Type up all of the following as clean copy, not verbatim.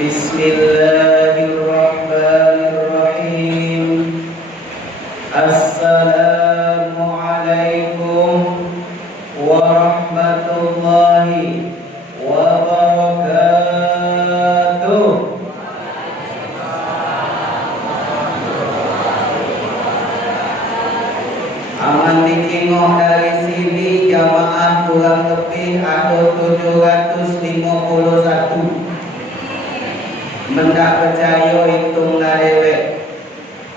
Bismillahirrahmanirrahim. Assalamualaikum warahmatullahi wabarakatuh. Aman dikingok dari sini jamaah kurang lebih ada 751. Mendak percaya hitung dewek.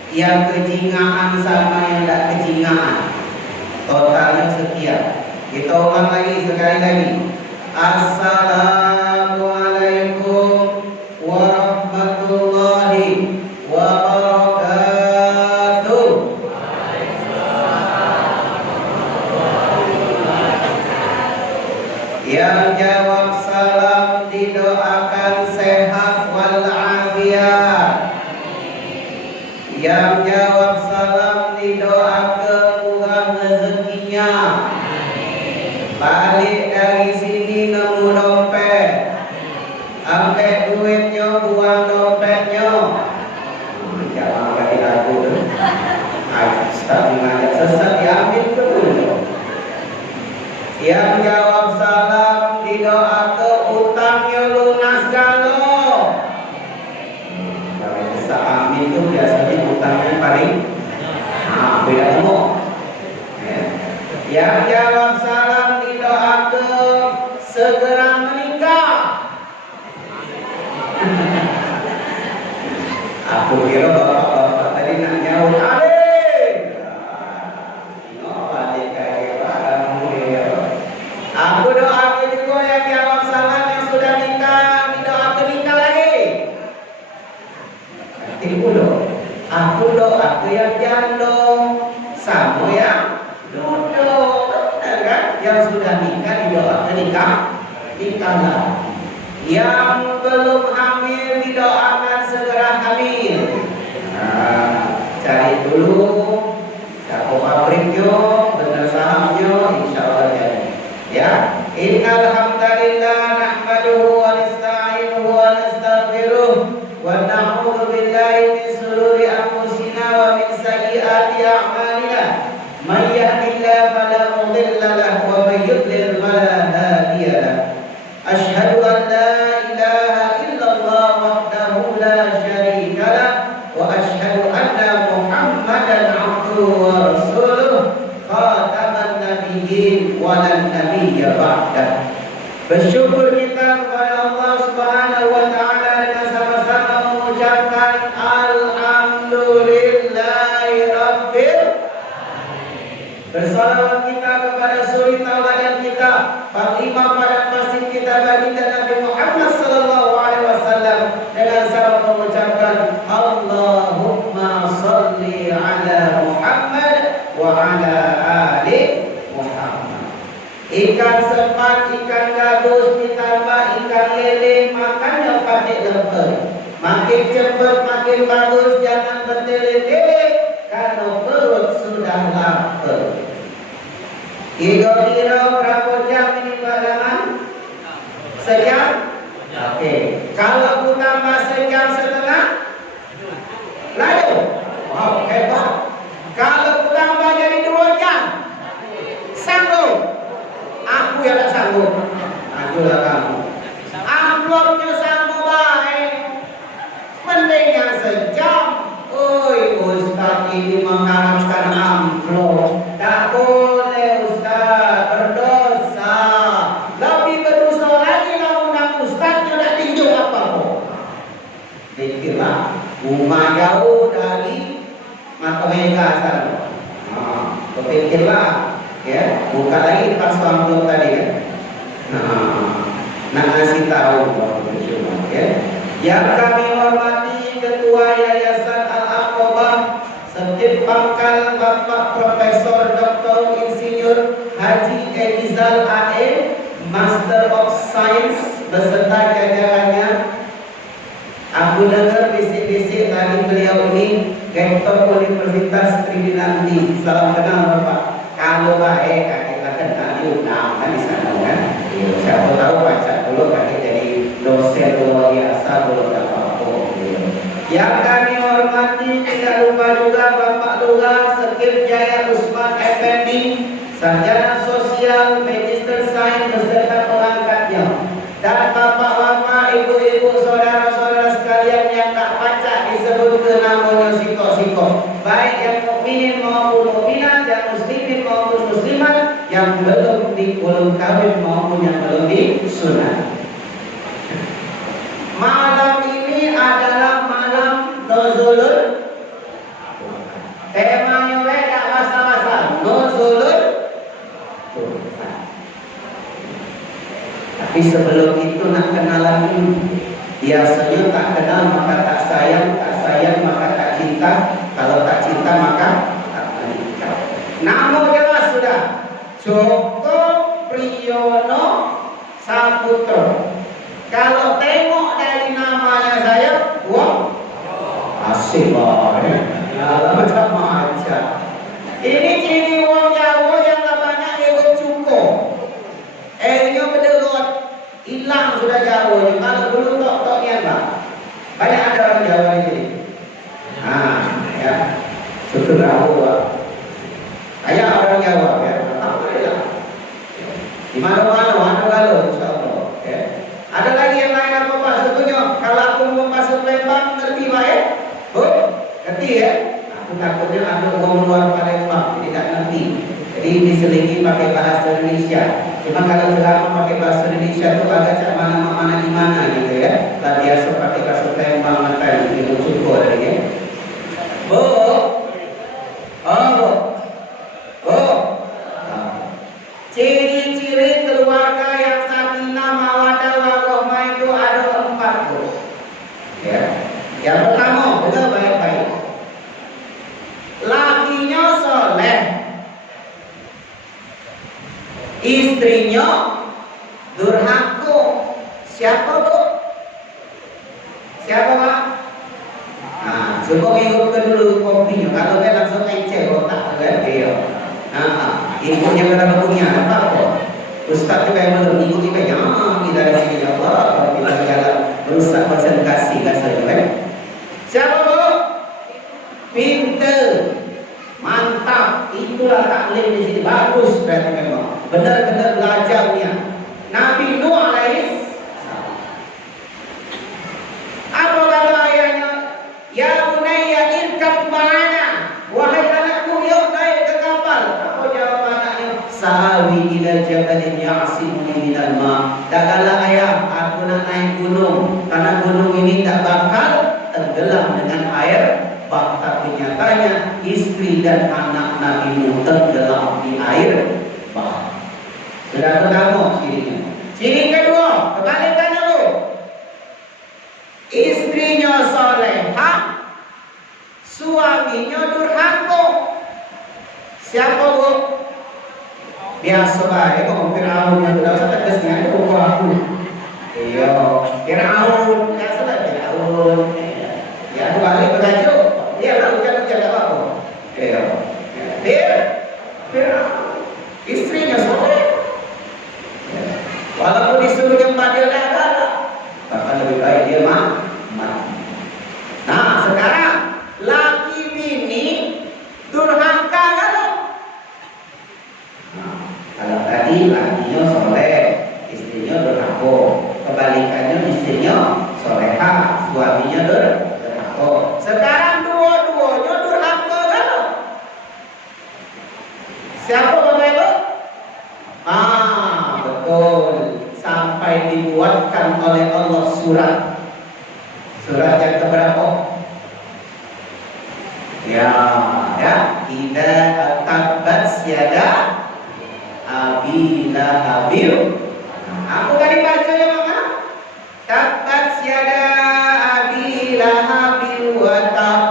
Yang kejingaan sama yang tak kejingaan, totalnya sekian. Kita ulang lagi sekali lagi. Assalamualaikum warahmatullahi wabarakatuh. Yang jawab salam didoakan sehat walafiat. Yang jawab salam didoakan murah rezekinya. Balik dari sini nemu dompet, ambil duitnya, buang dompetnya. Jangan bagi lagu tu. Ustaz mengajak sesat diambil dulu. Yang jawab salam didoakan utangnya lunas galau. Kalau bisa amin itu biasanya utangnya paling beda umur. Yang jawab salam didoakan segera menikah. Aku kira bapak-bapak tadi nak nyaut adik. Adik kayak aku doakan juga yang jawab salam yang sudah nikah, didoakan nikah lagi. Aku doakan yang janda sama yang duduk, benar kan? Yang sudah nikah didoakan nikahlah. Yang belum hamil didoakan segera hamil. Cari dulu siapa pabriknya, benar sahamnya, insya Allah jadi. Ya, innal hamdalillah nahmaduhu wa nasta'inuhu wa nastaghfiruh wa na'udzu billahi min shururi anfusina wa min sayyiati a'malina. Man yahdihillahu fala mudilla lahu wa man yudlil fala hadiya lahu. Asyhadu an la ilaha illallah wahdahu la syarika lahu wa asyhadu anna Muhammadan 'abduhu wa rasuluh khataman nabiyyin wa lan nabiyya ba'dah. Bersyukur kita kepada Allah Subhanahu wa taala dengan sama-sama mengucapkan alhamdulillahi rabbil alamin. Bersalawat kita kepada suri tauladan kita, panglima pada masjid kita baginda Nabi Muhammad sallallahu alaihi wasallam dengan sama mengucapkan Allahumma shalli ala Muhammad wa ala ali Muhammad. Ikan sepat, ikan gabus ditambah ikan lele, makannya pakai lemper. Makin cepat makin bagus, jangan bertele-tele karena perut sudah lapar. Kira-kira berapa jam ini perjalanan? Sejam? Oke. Kalau ku tambah sejam setengah? Lalu? Wow, hebat. Kalau ku tambah jadi 2 jam? Sanggup? Aku yang tak sanggup. Ajulah kamu. Amplopnya sama baik. Mendingnya sejam. Oi, Ustaz ini mengharapkan amplop. Tak boleh Ustaz, berdosa. Lebih berdosa lagi kalau nak Ustaz tidak tinjau apa-apa. Pikirlah, rumah jauh dari mata mega sana. Berpikirlah. Ya, buka lagi pas amplop tadi kan. Nak ngasih tahu bahwa bersyukur ya. Yang kami hormati Ketua Yayasan Al-Aqobah Setip Pangkal Bapak Profesor Dr. Insinyur Haji Elizal AE, Master of Science beserta jajarannya. Aku dengar bisik-bisik tadi beliau ini Rektor Universitas Tridinanti. Salam kenal Bapak. Kalau baik kakek kenal diundang kan di sana kan. Siapa tahu baca dulu kakek jadi dosen luar biasa belum Yang kami hormati tidak lupa juga Bapak Lurah Sekip Jaya Usman Effendi, Sarjana Sosial, Magister Sains beserta perangkatnya, dan bapak-bapak, ibu-ibu, saudara-saudara sekalian yang tak pacak disebut ke namanya siko-siko, baik yang mukminin maupun mukminat, yang muslimin maupun muslimat, yang belum kawin maupun yang belum disunat. Malam ini adalah malam Nuzulul. Temanya tak masa-masa Nuzulul. Tapi sebelum itu nak kenalan dulu. Biasanya tak kenal maka tak sayang maka tak cinta, kalau tak cinta maka tak menikah. Nama jelas sudah, Joko Priyono Saputra. Kalau tengok dari namanya saya, wah, asik banget. Macam-macam. Ini ciri orang Jawa yang banyak ego cukup. Nya berderot, hilang sudah Jawa. Kalau dulu tok ni apa? Banyak ada orang Jawa ini. Ya, suku Jawa. Ayah orang Jawa ya. Alhamdulillah. Di mana-mana ada galau, insyaallah. Ya. Ada lagi yang lain apa Pak? Sebetulnya kalau aku mau masuk Lembang ngerti Pak ya? Oh, ngerti ya? Aku takutnya ada orang luar Palembang tidak ngerti. Jadi diselingi pakai bahasa Indonesia. Cuma kalau ceramah pakai bahasa Indonesia itu agak cak mana di mana gitu ya. Tak biasa pakai bahasa Palembang mata itu cukup ya. Bu, ciri-ciri keluarga yang sakinah mawaddah warahmah itu ada 4 Bu. Ya. Yang pertama, dengar baik-baik. Lakinya soleh, istrinya durhaka. Siapa Bu? Siapa Pak? Coba hidupkan dulu kopinya. Kalau dia langsung encer otak kan dia. Ibunya berapa punya apa? Ustaz juga yang belum ikuti banyak. Kita dari sini Allah. Kita jalan berusaha konsentrasi kasar kan. Siapa Bu? Pinter, mantap. Itulah taklim di sini. Bagus berarti memang. Benar-benar belajarnya. Nabi Nuh alaihi apa kata ayahnya? Ya bunayya irkab ma'ana. Wahai anakku, yuk naik ke kapal. Apa jawab anaknya? Sawi ila jabalin ya'simuni minal ma'. Tak kalah ayah, aku nak naik gunung. Karena gunung ini tak bakal tenggelam dengan air. Tapi nyatanya istri dan anak Nabi Nuh tenggelam di air bah. Sudah pertama cirinya. Ciri kedua, kebalikannya Bu. Istrinya solehah, suaminya durhaka. Siapa Bu? Biasa baik kok Firaun yang sudah usah tegasnya itu buku aku. Iya, Firaun, biasa lah Firaun. Ya aku balik bergajuk. Dia lah ujar-ujar apa? Iya. Firaun. Istrinya soleh. Walaupun disuruh nyembah dia tak ada. Bahkan lebih baik dia mati. Nah sekarang laki bini durhaka kan? Kalau tadi lakinya soleh, istrinya durhaka. Kebalikannya istrinya solehah, suaminya durhaka. Sekarang dua-duanya durhaka kan? Siapa Bapak Ibu? Betul. Sampai dibuatkan oleh Allah surat yang keberapa? Ya. Idza tabbat yada abi lahabil. Aku tadi bacanya mana? Tabbat yada abi lahabil wa tab.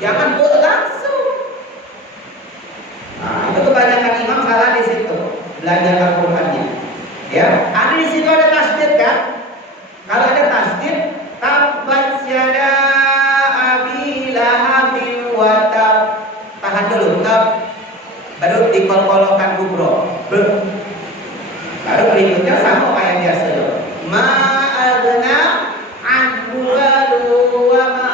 Jangan langsung. Itu kebanyakan imam salah di situ. Belajar Al-Qur'annya. Ya, ada di situ ada tasdid kan? Kalau ada tasdid, tabbat yada abi lahabin wa tab. Tahan dulu, tab. Baru dikol-kolokan kubro. Baru berikutnya sama kayak biasa. Ma agna anhu wa ma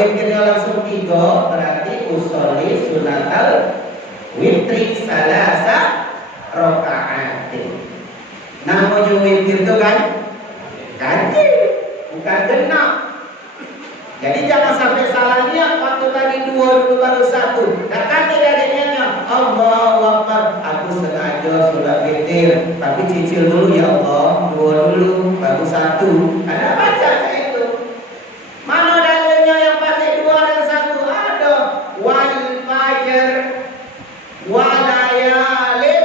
witirnya langsung 3 berarti usolli sunatal witri salasa rakaatin. Namanya witir itu kan ganti, bukan genap. Jadi jangan sampai salah niat waktu tadi 2 dulu baru 1. Nah kan tidak niatnya Allahu Akbar, aku sengaja sudah witir, tapi cicil dulu ya Allah, 2 dulu baru 1. Ada baca kayak itu. Mana dalilnya yang pakai 2 dan 1? Ada wal fajr walayalin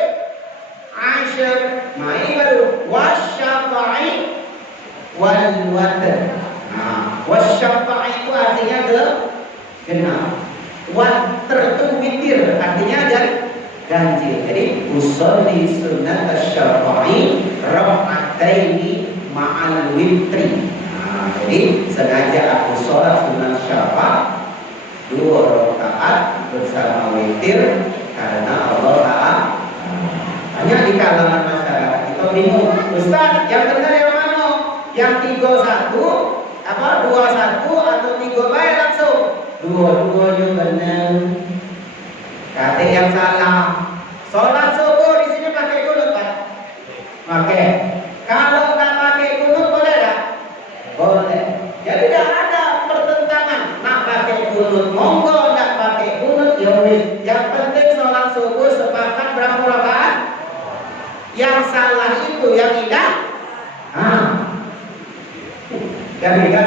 ashr, mai baru wasyafa'i wal watr. Wasyafa'i itu artinya genap. Watr itu witir, artinya ganjil. Jadi usolli sunnat asyafa'i raka'ataini ma'al witri. Jadi sengaja aku sholat sunat syafa' 2 rakaat bersama witir karena Allah Ta'ala. Hanya di kalangan masyarakat kita bingung, Ustaz yang benar yang mana? Yang 3-1 apa 2-1 atau 3 baik langsung? 2-2 benar. Kata yang salah. Sholat subuh di sini pakai kunut Pak? Pakai. Kalau nggak pakai kunut boleh tak? Boleh. Jadi tidak ada pertentangan. Nak pakai kunut monggo, nggak pakai kunut ya wis. Yang penting sholat subuh sepakat berapa rakaat? Yang salah itu yang tidak. Yang tidak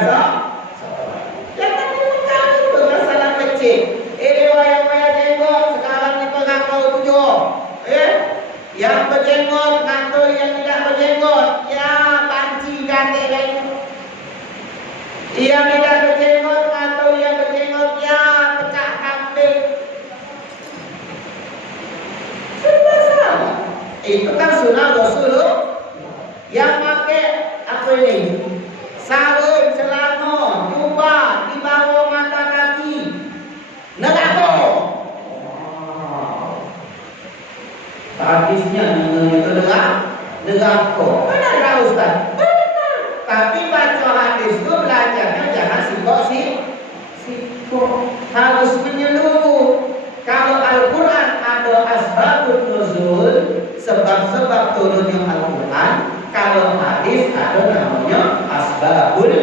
jangan dibuka itu masalah kecil. Ini wayang-wayang jenggot sekarang dipegang kau 7. Yang berjenggot ngatur yang tidak berjenggot, ya panci ganti lagi. Yang tidak berjenggot ngatur yang berjenggot, ya pecah kambing. Sudah salah. Itu kan sunnah Rasulullah. Yang pakai apa ini? Sarung, celana, jubah di bawah mata kaki. Neraka. Hadisnya itu neraka. Benar tak Ustaz? Benar. Tapi baca hadis itu belajarnya jangan sikok. Harus menyeluruh. Kalau Al-Quran ada asbabun nuzul, sebab-sebab turunnya Al-Quran. Kalau hadis ada namanya asbabul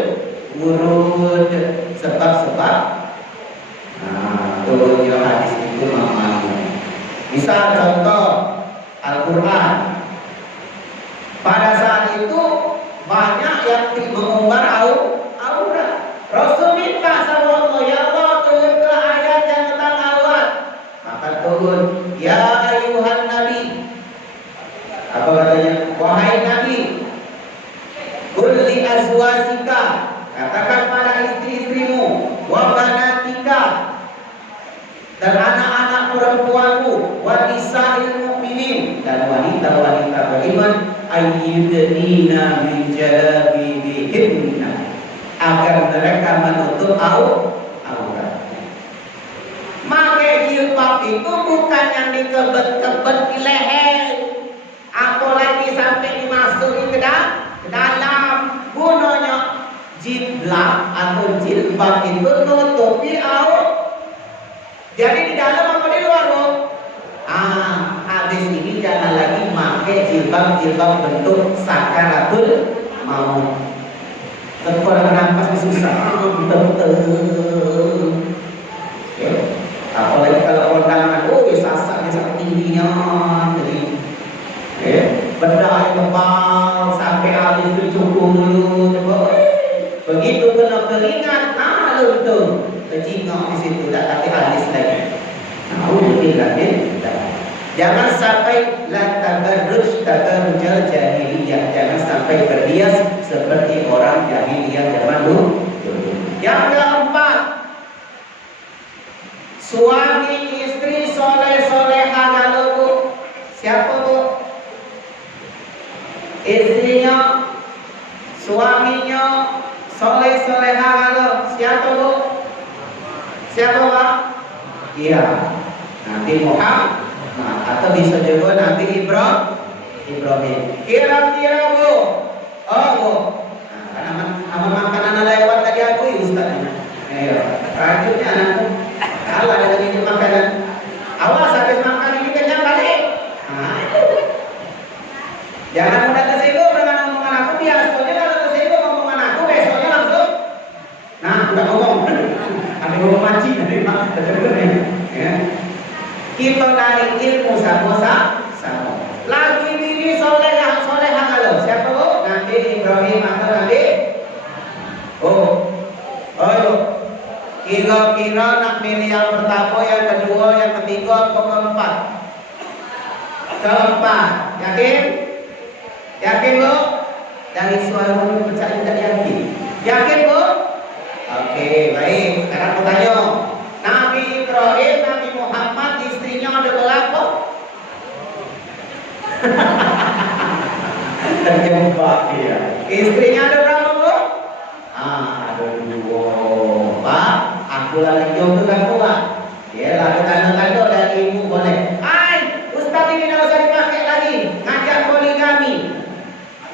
wurud, sebab-sebab turunnya hadis itu maknanya. Misal contoh Al-Quran. Pada saat itu banyak yang mengumbar aurat. Rasul minta sama Allah, ya Allah turunkan ayat yang tentang aurat. Maka turun, ya ayuhan nabi. Apa katanya? Wahai Nabi, qul li azwajika, katakan pada istri-istrimu, wa banatika, dan anak-anak perempuanmu, wa nisa'il mu'minin, dan wanita-wanita beriman, ayyudnina min jalabibihinna, agar mereka menutup aurat. Maka jilbab itu bukan yang dikebet-kebet di leher, apalagi sampai dimasuki ke dalam. Gunanya jilbab atau jilbab itu nutupi aurat. Jadi di dalam apa di luar, Bu? Habis ini jangan lagi pakai jilbab bentuk sakaratul maut. Terkurang nafas susah. Ya. Apalagi kalau kondangan, sasaknya sangat tingginya. Bedah tebal sampai alis dicukur dulu, coba. Begitu kena keringat, luntur, tercingok di situ, tak kaki alis lagi. Jangan sampai la tabarrujal jahiliyah, jangan sampai berhias seperti orang jahiliyah zaman dulu. Yang keempat, suami istri soleh-soleha kalau Bu. Siapa Bu? Istrinya, suaminya soleh-soleha kalau siapa Bu? Siapa Pak? Iya, nanti Muhammad, atau bisa juga nanti Ibrahim. Kira-kira Bu, Bu, karena makanan lewat tadi aku Ustaz. Ya. Kita narik ilmu sama. Lagi bini solehah kalau siapa bu? Nabi Ibrahim atau Nabi? Oh, kira-kira nak milih yang pertama, yang kedua, yang ketiga, atau keempat? Keempat, yakin? Yakin bu? Dari suara percaya tidak yakin? Yakin bu? Oke, baik. Sekarang aku tanya, Nabi Ibrahim, Nabi Muhammad, istrinya ada berapa? Terjebak dia. Istrinya ada berapa bu? Ada 2. Pak, aku lagi jodoh kan Pak. Ya, lalu tanda-tanda dari ibu boleh. Ustaz ini tidak usah dipakai lagi. Ngajak poligami.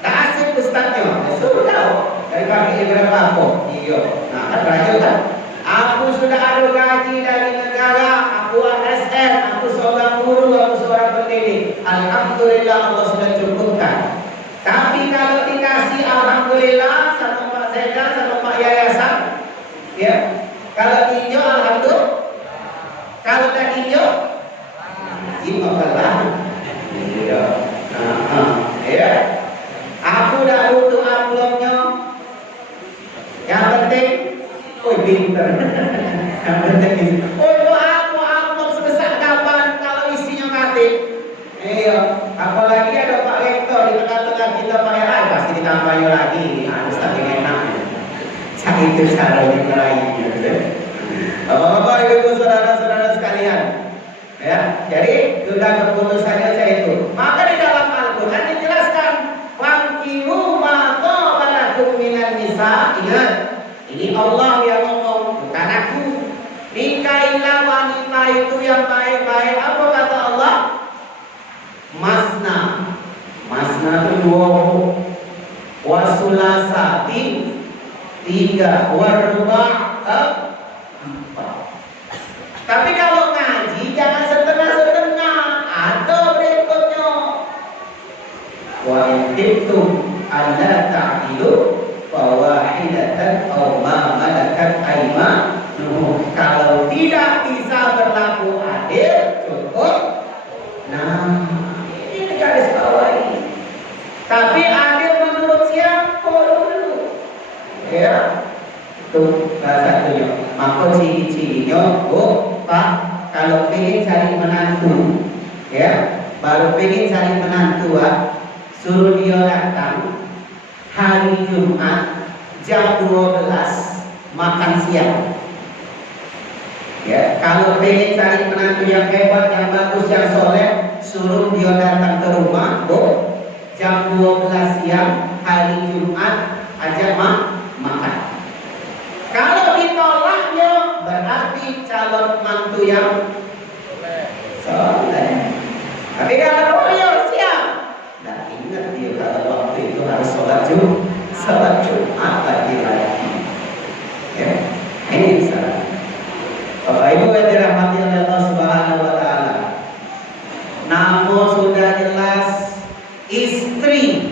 Tak asik ustaznya. Ya, sudah. Dari pakai berapa apa? Iya. Nah, kan raja kan. Aku sudah ada gaji dari negara. Aku ASN. Aku seorang guru. Aku seorang pendidik. Alhamdulillah Allah sudah cukupkan. Tapi kalau dikasih alhamdulillah sama Pak Zaidan sama Pak Yayasan, ya. Kalau hijau alhamdulillah. Kalau tak hijau, imalah. Iya. Ya. Aku dah butuh amplopnya. Yang penting, pinter. Yang penting, aku amplop sebesar kapan kalau isinya mati. Iya. Apalagi ada Pak Rektor di tengah-tengah kita Pak pasti ditambahnya lagi. Harus tapi enak. Itu caranya meraih. Bapak Ibu saudara-saudara sekalian, ya. Jadi sudah keputusannya itu. Maka di dalam Al-Quran dijelaskan, "Fankihu ma taba lakum minan nisa." Ingat, ini Allah yang ngomong, bukan aku. Nikailah wanita itu yang baik-baik. Apa kata Allah? Masna itu 2, wasulasati 3, warba' 4. Tapi kalau ngaji jangan setengah-setengah. Ada berikutnya. Wa intitum alla ta'dilu fawahidatan aw ma malakat aymanukum. Kalau tidak bisa berlaku adil, cukup. Nah, ini garis bawahi. Tapi adil menurut siapa dulu? Ya, itu salah satunya. Maka ciri-cirinya, Pak, kalau pengen cari menantu, ya, baru pengen cari menantu, suruh dia datang hari Jumat jam 12 makan siang. Ya, kalau pengen cari menantu yang hebat, yang bagus, yang soleh, suruh dia datang ke rumah, jam 12 siang hari Jumat ajak makan. Kalau ditolaknya berarti calon mantu yang soleh. Tapi kalau siap, nah ingat dia kalau waktu itu harus sholat Jumat lagi. Ya, ini salah. Bapak Ibu yang dirahmati oleh Allah Subhanahu wa taala. Namun sudah jelas istri.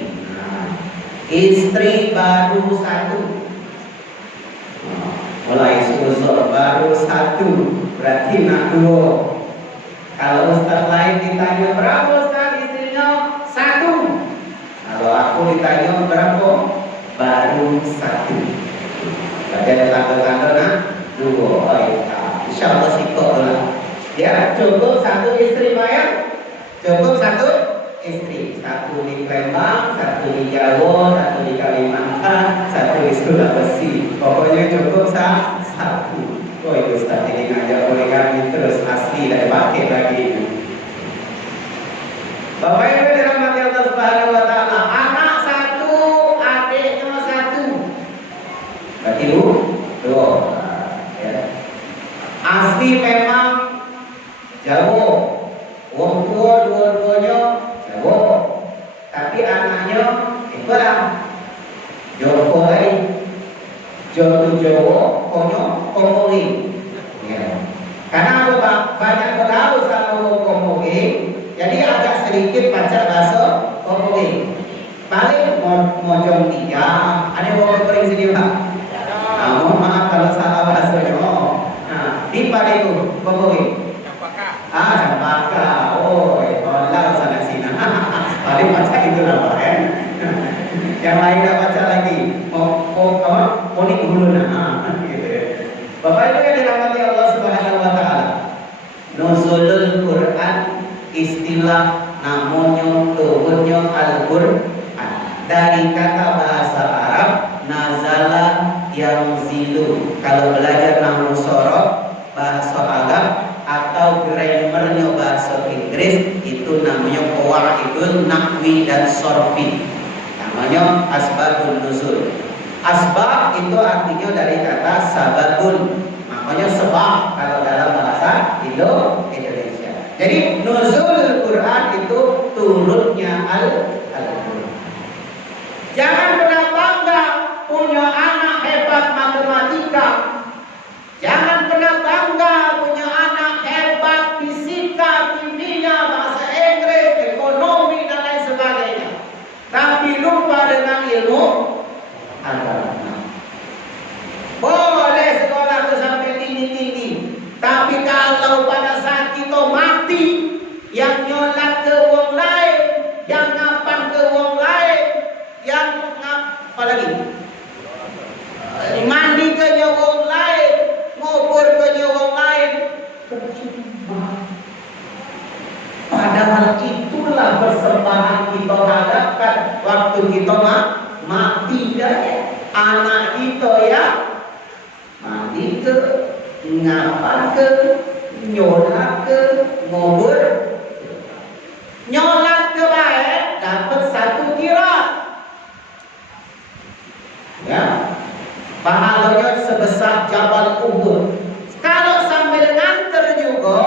Istri baru 1. Mulai susur baru 1, berarti nak 2. Kalau ustaz lain ditanya berapa ustaz, istrinya 1. Kalau aku ditanya berapa, baru 1. Berarti ada tanda-tanda nak 2. Insya Allah sikok lah. Ya, cukup 1 istri bayar. Cukup 1 istri. 1 di Palembang, 1 di Jawa, 1 di Kalimantan, 1 di Sulawesi. Pokoknya cukup 1. Oh itu Ustaz ini ngajak poligami terus asli dan pakai lagi. Bapak Ibu dirahmati Allah Subhanahu wa taala, anak 1, adiknya 1. Berarti 2. Ya. Asli memang Jawa. Wong tua dua-duanya Jawa. Tapi anaknya itulah Joko Jodoh Jawa, Komori. Ya. Karena aku banyak bergaul sama Komori, jadi agak sedikit baca bahasa Komori. Paling mojong 3, ada yang bering sini Pak. Mohon maaf kalau salah bahasanya. Di Paliku. tidak baca lagi. Mau apa? Mau dulu gitu ya. Bapak Ibu yang dirahmati Allah Subhanahu wa taala. Nuzulul Quran istilah namanya turunnya Al-Qur'an dari kata bahasa Arab nazala yanzilu. Kalau belajar nahwu sorof bahasa Arab atau grammarnya bahasa Inggris itu namanya qawaidul nahwi dan sorfi, namanya asbabun nuzul. Asbab itu artinya dari kata sababun, makanya sebab kalau dalam bahasa Indonesia. Jadi nuzulul Quran itu turunnya Al-Quran. Jangan pernah bangga punya anak hebat matematika. Jangan pernah bangga punya anak hebat fisika, kimia, bahasa Inggris, ekonomi dan lain sebagainya. Tapi lupa dengan ilmu agama. Boleh sekolah itu sampai tinggi-tinggi, tapi kalau pada saat kita mati, yang nyolat ke wong lain, yang ngapan ke wong lain, yang apa lagi? Mandi ke wong lain, ngubur ke wong lain, padahal itulah persembahan kita hadapkan waktu kita mati ya. Anak kita ya mandi ke, ngapan ke, nyolat ke, ngubur. Nyolat ke baik dapat 1 qiraat. Ya. Pahalanya sebesar Jabal Uhud. Kalau sambil nganter juga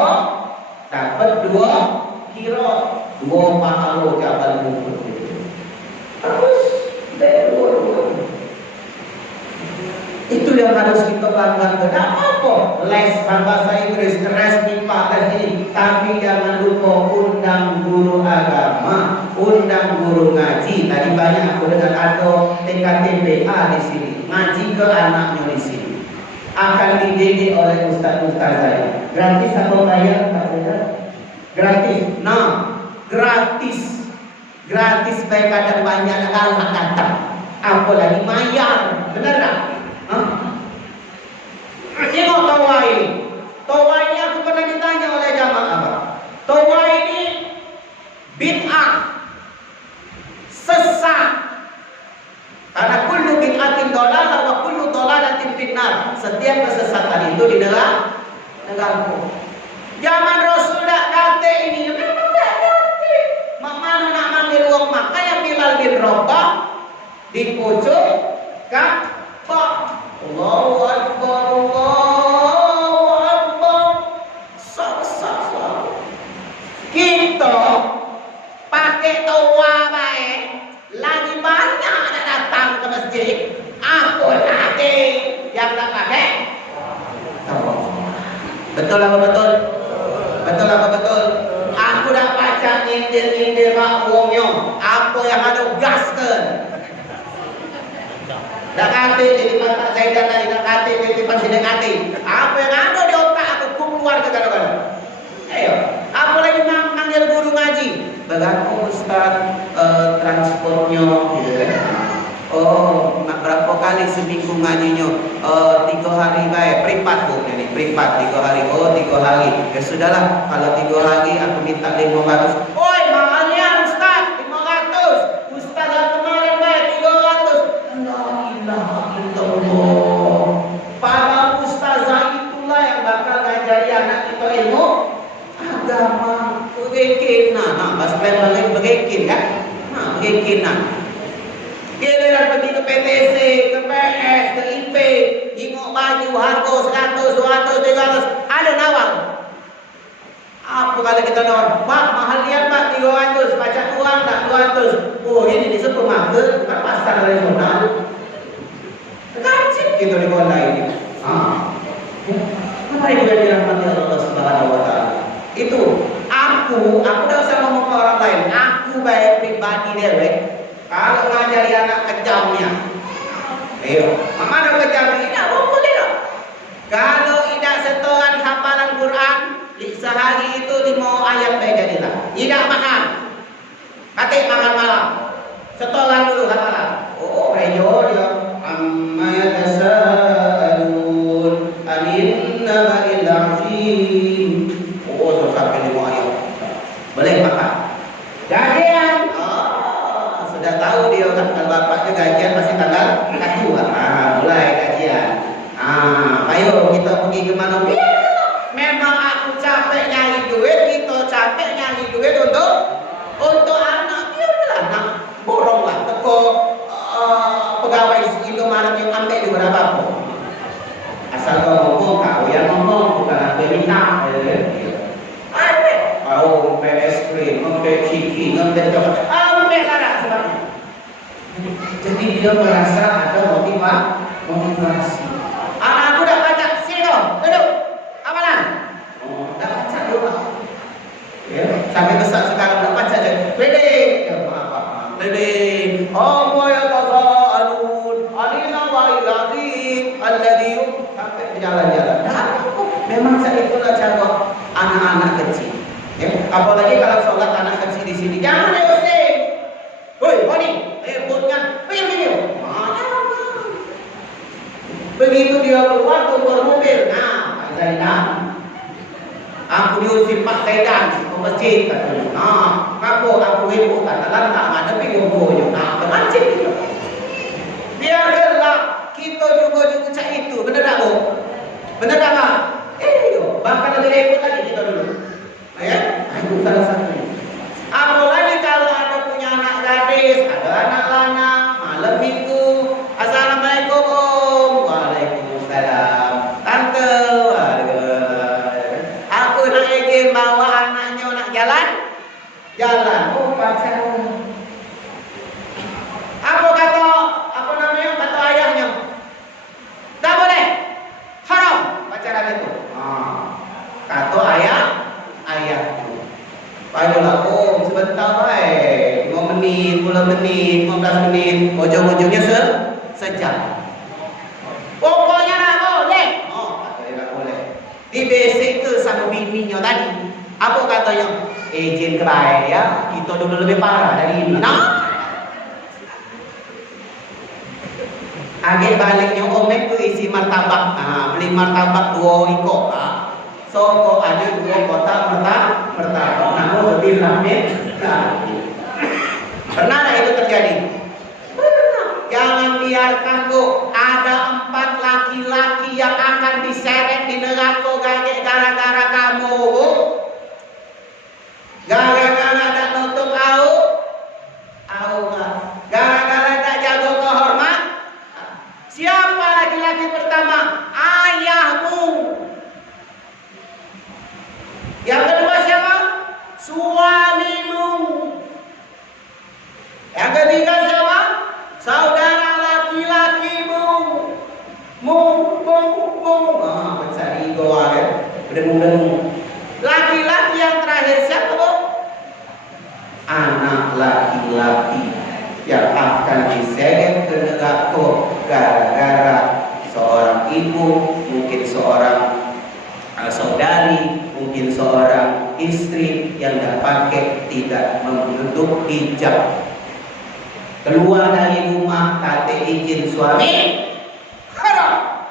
dapat 2 qiraat, 2 pahala Jabal Uhud. Terus itu yang harus kita banggakan. Apa? Les bahasa Inggris, les MIPA dan ini. Tapi jangan lupa undang guru agama, undang guru ngaji. Tadi banyak aku dengar ada TKTPA di sini. Ngaji ke anaknya di sini. Akan dididik oleh ustaz-ustaz saya. Gratis atau bayar? Gratis. Nah, gratis. Gratis baik ada banyak hal kata. Apalagi bayar. Benar tak? Tengok tawa ini. Tawa ini aku pernah ditanya oleh jamaah apa? Tawa ini bid'ah, sesat. Karena kullu bid'atin dhalalah wa kullu dhalalatin finnar. Setiap kesesatan itu di neraka. Zaman Rasul dak kate ini memang dak kate. Mana nak manggil wong makanya Bilal bin Rabah di pojok Ka'bah. Allahu Akbar, Allahu Akbar. Sah. Kita pakai toa baik, lagi banyak yang datang ke masjid. Aku lagi yang tak pakai. Betul apa betul? Betul apa betul? Aku dah baca nyindir mak wongnya. Apa yang ada gaskan? Dak kate di mata saya dan dak kate di depan sini kate. Apa yang ada di otak aku keluar ke kadang-kadang. Ayo, apa lagi manggil guru ngaji? Bagaimana Ustaz transportnya gitu kan? Oh, berapa kali seminggu ngajinya? 3 hari baik, privat bu, ini privat 3 hari. Oh, 3 hari. Ya sudahlah, kalau 3 hari aku minta 500. Oi, mahalnya Ustaz, 500. Ustaz kemarin baik 300. Allah. Para ustazah itulah yang bakal ngajari anak kita ilmu agama. Begikinan, pas balik begikin kan? Nah, begikinan. Giliran pergi ke PTC, ke PS, ke IP, jenguk baju harga 100, 200, 300, ada nawar. Apa kata kita nawar? Pak, mahal dia Pak, 300, baca uang tak 200. Oh, ini di supermarket, bukan pasar tradisional. Kacip gitu di kota ini. Apa yang sudah dirahmati Allah Subhanahu wa taala? Itu aku dah usah ngomong ke orang lain. Aku baik pribadi dewek. Kalau ngajari anak kejamnya, ayo, mana kejamnya? Tidak boleh dong. Kalau tidak setoran hafalan Quran, sehari itu 5 ayat baik jadilah. Tidak makan, kate makan malam. Setoran dulu hafalan. Oh, Ayo kita pergi ke mana? Memang aku capek nyari duit, kita capek nyari duit untuk anak. Biarlah anak borong lah. Teko pegawai Indomaret yang ambil di berapa pun. Asal kau ngomong, kau yang ngomong, bukan aku yang minta. Kau ambil es krim, ambil ciki, ambil coklat, ambil salah sebabnya. Jadi dia merasa ada motivasi. Anak aku dah baca, sini kau, duduk. Amalan. Oh, dah baca dulu. Ya, sampai besar sekarang dah baca je. Pede. Ya, maaf. Pede. Oh, ya tasaalun. Alina wa'il azim. Alladhi sampai jalan-jalan. Memang saya itulah cara anak-anak kecil. Ya, apalagi kalau sholat anak kecil di sini. Jangan ya, Ustaz. Woi, Boni, buatkan. Begini. Begitu dia keluar tuker mobil, nah Pak Zaidan, aku diusir Pak Zaidan ke masjid katanya. Nah, aku ibu kata lantak ngadepi gogonya. Nah, terpancing. Biar gelap, kita juga cak itu, bener tak bu? Bener tak Pak? Yo, bahkan lebih repot lagi kita dulu. Nah ya, itu salah satunya. Apalagi kalau ada punya anak gadis, ada anak lanang, malam minggu, assalamualaikum om, waalaikumsalam, tante, aku nak ingin bawa anaknya nak jalan, oh pacaran. Apa namanya kata ayahnya, tak boleh, haram pacaran itu. Kata ayahku. Ayolah om, sebentar baik, 5 menit, 10 menit, 15 menit, ujung-ujungnya sejam. Pokoknya tak boleh. Oh, katanya tak boleh. Dibesek ke sama bininya tadi. Apa katanya? Izin kebaik ya, kita dulu lebih parah dari ini. Nah, agak baliknya om itu isi martabak. Beli martabak 2 ikut. So, kok ada 2 kotak martabak. Namun lebih ramai. Pernah tak itu terjadi? Pernah. Jangan biarkan kok ada 4 laki-laki yang akan diseret di neraka gara-gara kamu. Gara-gara tak nutup aurat. Gara-gara tak jaga kehormat. Siapa laki-laki pertama? Ayahmu. Yang kedua siapa? Suamimu. Yang ketiga siapa? Saudara laki-lakimu. Mencari goa ya. Berdengung-dengung. Laki-laki yang terakhir siapa bu? Anak laki-laki yang akan diseret ke neraka gara-gara seorang ibu, mungkin seorang saudari, mungkin seorang istri yang tidak menutup hijab. Keluar dari rumah tanpa izin suami, haram.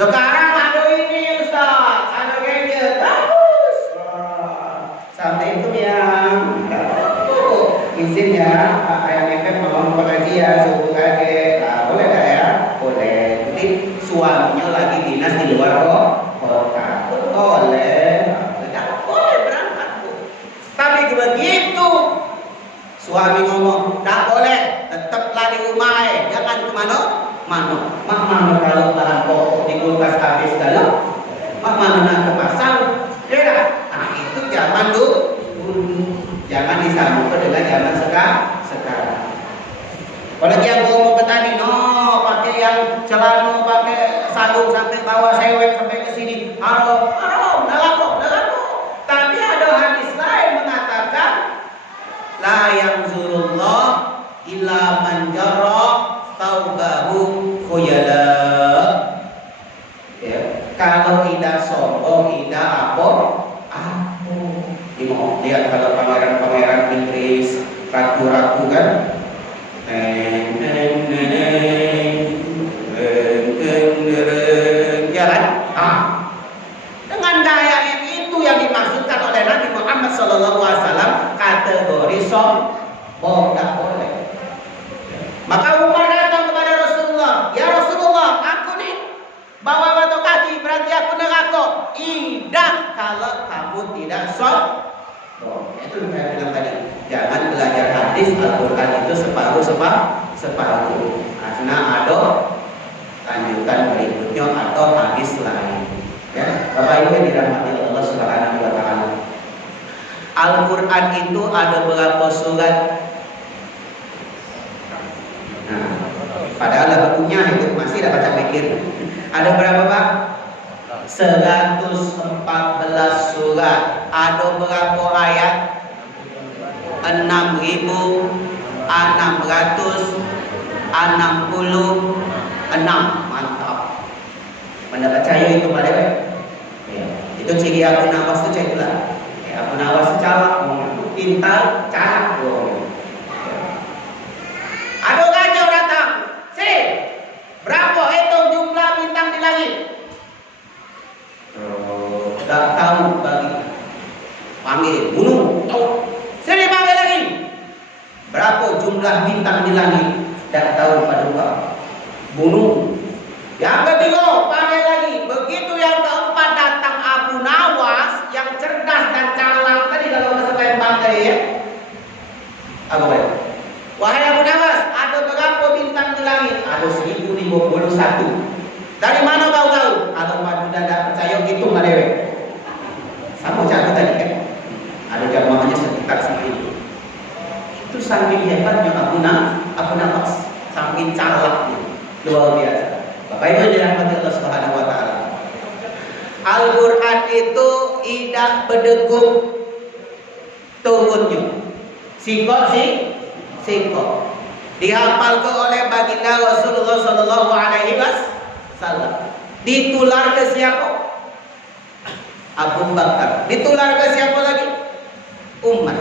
Sekarang ada ini Ustaz, ada gadget, bagus. Sampai itu yang izin ya, ayah ngepet mau pengajian subuh kaget, boleh tak ya? Boleh. Jadi suaminya lagi dinas di luar kota, boleh. Tidak boleh berangkat. Tapi begitu suami ngomong, tak boleh, tetaplah di rumah, jangan kemana. Mak mana kalau bahan pokok di kulkas habis dalam, mak mana nak ke pasar, ya tak? Nah itu zaman dulu, jangan disambung dengan zaman sekarang. Kalau dia mau petani, pakai yang celana, pakai sarung sampai bawah sewek sampai ke sini, haram, neraka. Tapi ada hadis lain mengatakan, la yanzurullah illa man jarra taubahu khuyala. Ya, kalau tidak sombong, tidak apa. Lihat kalau pangeran-pangeran Inggris ragu-ragu kan. Ya kan? Dengan gaya itu yang dimaksudkan oleh Nabi Muhammad SAW, kategori sombong tak boleh. Maka Umar datang kepada Rasulullah, ya Tidak kalau kamu tidak sombong. Itu saya bilang tadi. Jangan belajar hadis Al-Quran itu separuh. Karena ada lanjutan berikutnya atau hadis lain. Ya, Bapak Ibu yang dirahmati Allah Subhanahu wa taala. Al-Quran itu ada berapa surat? Nah, padahal bukunya itu masih dapat baca mikir. Ada berapa, Pak? 114 surat. Ada berapa ayat? 6.666. Mantap. Anda percaya itu Pak Dewi? Ya. Itu ciri Abu Nawas itu cek lah. Ya, Abu Nawas itu calak, pintar, calak. Ya. Ada gajah datang. Berapa itu jumlah bintang di langit? Tak tahu bagi. Panggil, bunuh. Sini panggil lagi. Berapa jumlah bintang di langit? Tak tahu pada Pak. Bunuh. Yang ketiga, panggil lagi. Begitu yang keempat datang Abu Nawas yang cerdas dan calak tadi kalau bahasa Palembang tadi ya. Apa boleh? Wahai Abu Nawas, ada berapa bintang di langit? Ada 1051. Dari mana kau tahu? Kalau Pak Duda tidak percaya gitu Pak Dewi. Sama cara tadi kan. Ada jamaahnya sekitar 1000. Itu saking hebatnya Abu Nawas, saking calaknya, luar biasa. Bapak Ibu dirahmati Allah Subhanahu wa taala. Al-Qur'an itu tidak berdegup turunnya. Singkok. Dihafalkan oleh baginda Rasulullah sallallahu alaihi wasallam. Ditular ke siapa? Abu Bakar. Ditular ke siapa lagi? Umar.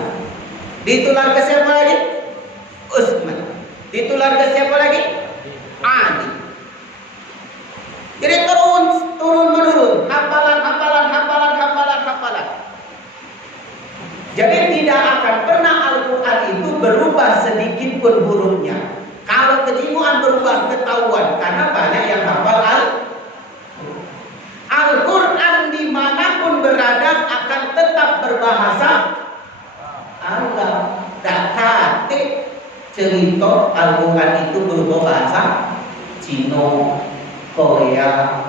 Ditular ke siapa lagi? Utsman. Ditular ke siapa lagi? Ali. Jadi turun menurun, hafalan. Jadi tidak akan pernah Al-Quran itu berubah sedikit pun hurufnya. Kalau kejimuan berubah ketahuan karena banyak yang hafal Al-Quran dimanapun berada akan tetap berbahasa Allah. Tak kate cerita Al-Quran itu berubah bahasa Cina, Korea,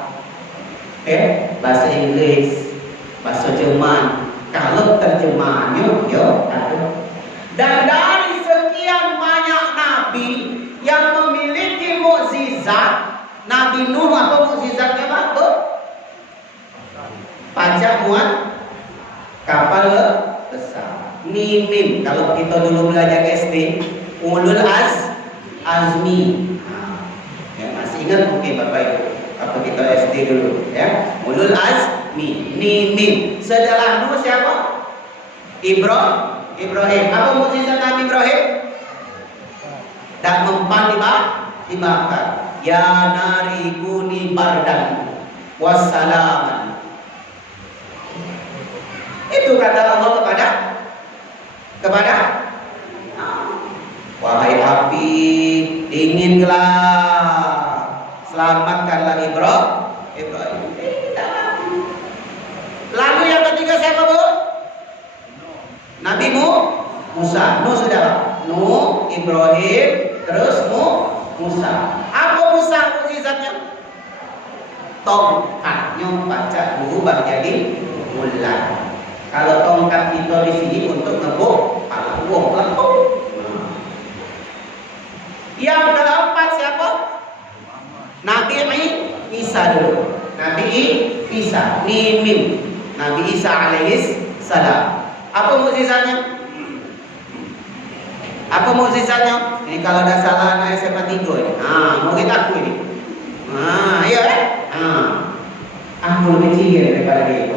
bahasa Inggris, bahasa Jerman. Kalau terjemahannya ada. Dan dari sekian banyak nabi yang memiliki mukjizat, Nabi Nuh apa mukjizatnya Pak? Pajak muat kapal besar. Mimim. Kalau kita dulu belajar SD, ulul azmi. Ya, masih ingat mungkin Bapak Ibu? Apa kita SD dulu ya? Ulul azmi. Mimim. Setelah Nuh siapa? Ibrahim. Apa mukjizat Nabi Ibrahim? Dan mempan dibakar. Ya nari kuni bardan wassalaman. Itu kata Allah kepada wahai api dinginlah, selamatkanlah Ibrahim. Lalu yang ketiga siapa Bu? Nabi Musa. Nuh sudah. Nuh, Ibrahim, terus Musa. Apa Musa mukjizatnya? Tongkatnya baca berubah jadi ular. Kalau tongkat itu di sini untuk ngebuk wong lempung. Yang keempat siapa? Nabi Isa dulu. Nabi Isa, Mimim. Nabi Isa alaihis salam. Apa mukjizatnya? Ini kalau ada salah anak SMA 3 ini. Murid aku ini. Iya aku lebih cihir daripada dia.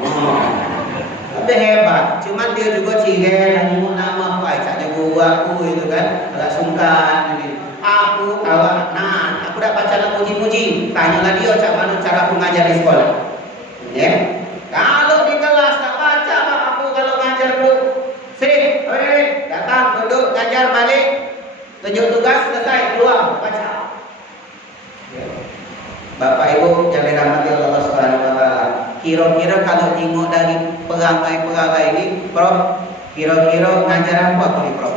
Lebih hebat. Cuman dia juga cihir, nyebut nama apa? Caknya guru aku itu kan, agak sungkan. Aku kawan. Aku dah baca nak muji-muji. Tanyalah dia macam mana cara aku ngajar di sekolah. Ya. Kalau di kelas tak baca aku kalau ngajar dulu. Sini, datang, duduk, ngajar balik. Tunjuk tugas selesai, keluar, baca. Ya. Bapak Ibu yang dirahmati Allah Subhanahu wa taala, Kira-kira kalau tengok dari perangai-perangai ini, Prof, kira-kira ngajar apa aku nih, Prof?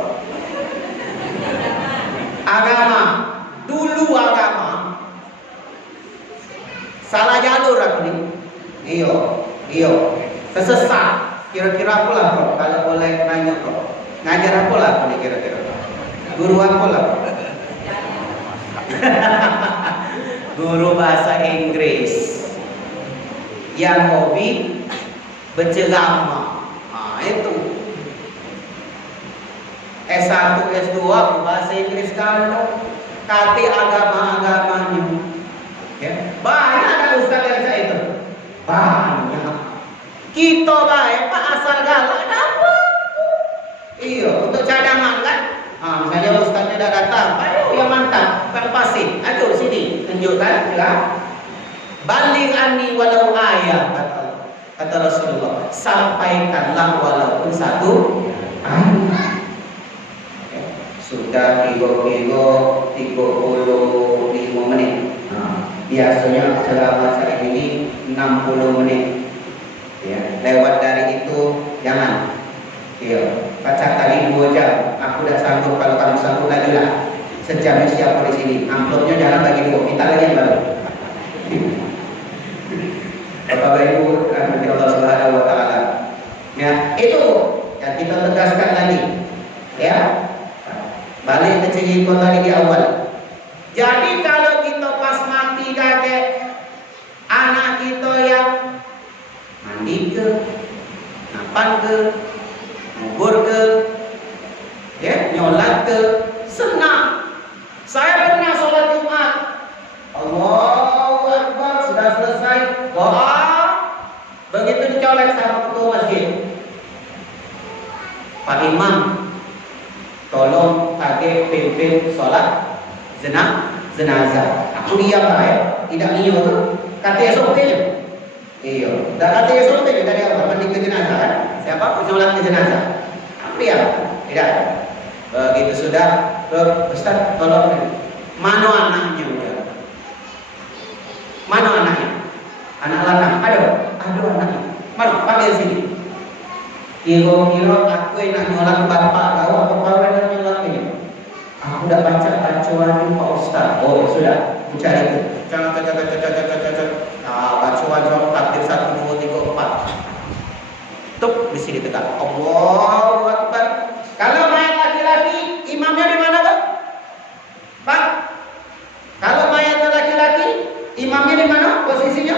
Agama. Dulu agama. Salah jalur aku nih. Iyo. Sesesat. Kira-kira apa lah, Prof? Kalau boleh nanya, Prof. Ngajar apa lah aku nih kira-kira? Guru apa lah, Prof? Guru bahasa Inggris yang hobi berceramah. Itu S1, S2 bahasa Inggris kalau kati agama-agamanya. Ya. Banyak ada ustaz yang saya itu. Banyak. Kita baik Pak asal galak dapat. Iya, untuk cadangan kan. Misalnya ustaznya dah datang, aduh yang mantap, pasti. Aduh sini tunjukkan ya. Baligh anni walau ayat kata Rasulullah, sampaikanlah walaupun satu ayat. Sudah kira-kira 35 menit. Biasanya ceramah saya ini 60 menit. Ya, lewat dari itu jangan. Iya, baca tadi 2 jam. Aku udah sanggup, kalau kamu sanggup lagi lah. Sejam siapa di sini? Amplopnya jangan bagi 2, minta lagi yang baru. Bapak Ibu rahmati Allah Subhanahu wa taala. Ya, itu yang kita tegaskan lagi. Ya. Balik ke cerita tadi di awal. Jadi kalau kita pas mati kakek, anak kita yang mandi ke, napan ke, ngubur ke, ya, nyolat ke, senang. Saya pernah sholat Jumat, Allahu Akbar, sudah selesai doa, begitu dicolek sama ketua masjid, Pak Imam, tolong kakek pimpin sholat jenazah. Aku diam ya, tidak niat tuh. Kata SOP-nya. Iya, dah kata SOP-nya dari awal mandi ke jenazah kan. Siapa sholat ke jenazah? Aku diam, tidak. Begitu sudah, Ustaz tolong. Mana anaknya udah? Mana anaknya? Anak lanang, aduh anaknya. Mana? Panggil sini. Kira-kira aku nak nyolat bapak kau apa kau yang nyolat ini? Aku dah baca bacaan Pak Ustaz. Oh sudah, mencari itu. Jangan. Bacaan takbir 1, 2, 3, 4. Tuk di sini tegak. Allahu Akbar. Kalau mayat laki-laki, imamnya di mana tuh? Pak? Kalau mayatnya laki-laki, imamnya di mana posisinya?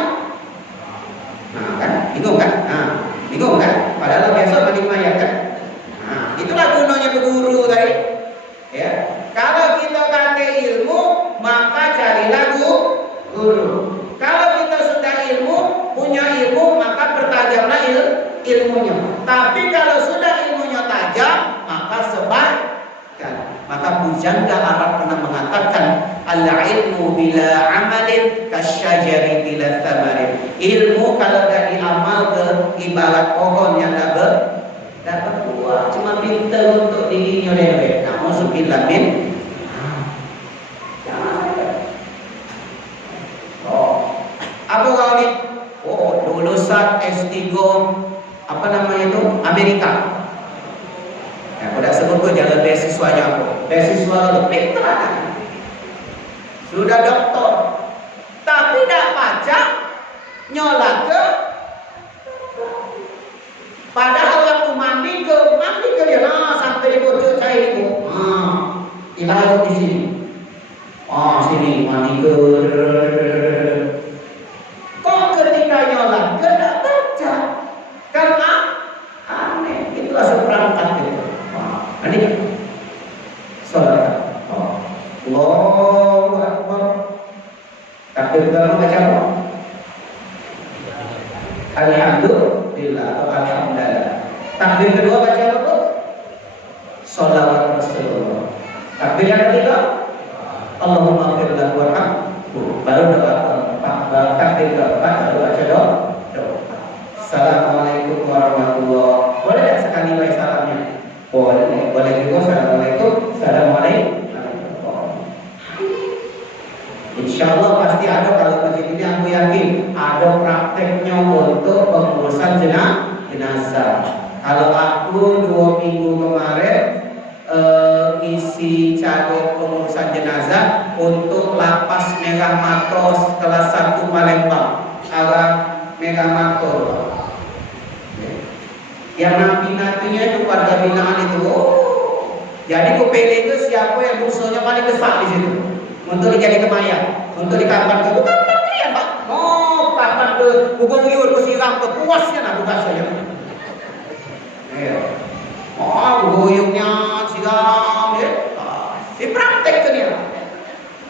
Nah kan, bingung kan? Bingung kan? Padahal besok mandi mayat kan? Itulah gunanya berguru tadi. Ya, kalau kita kata ilmu, maka carilah guru. Kalau kita sudah ilmu, punya ilmu, maka pertajamlah ilmunya. Tapi kalau sudah ilmunya tajam, maka sebarkan. Maka pujangga Arab pernah mengatakan, al-ilmu bila amalin kasyajari bila thamarin. Ilmu kalau tidak diamal ke ibarat pohon yang dapat berbuah, cuma pintar untuk dirinya dewek. Na'udzubillah min. Apa kau ni? Lulusan S3 apa namanya itu? Amerika. Ya, aku dah sebut ke jalan beasiswanya apa? Beasiswa itu pintar. Sudah doktor. Tapi dah pajak nyolat ke. Padahal waktu mandi ke dia sampai di bocor saya itu. Ilahi di sini. Sini mandi ke. Kok ketika nyolat ke tak baca? Karena aneh. Itulah seperangkat itu. Ini sholat. Allahu Akbar. Takbir pertama baca apa? Alhamdulillah atau alhamdulillah. Takbir kedua baca apa? Sholawat Rasulullah. Takbir yang ketiga, Allahumma ighfir lahu warhamhu. Baru doa keempat, takbir keempat baru baca doa. Assalamualaikum warahmatullahi. Boleh tak sekali baca salamnya? Boleh juga. Assalamualaikum. Insya Insya Allah pasti ada, kalau masjid ini aku yakin ada prakteknya untuk pengurusan jenazah. Kalau aku 2 minggu kemarin isi caleg pengurusan jenazah untuk lapas Merah Matos kelas 1 Palembang, arah Merah Matos. Yang napi-napinya itu warga binaan itu. Jadi ku pilih itu siapa yang musuhnya paling besar di situ untuk dijadi kemaya, untuk dikapan ke bukan kalian Pak. Oh, kapan ke guyur ke siram ke puasnya nak bukan saja. Iya. Oh, guyurnya siram ya. Dipraktekkan ya.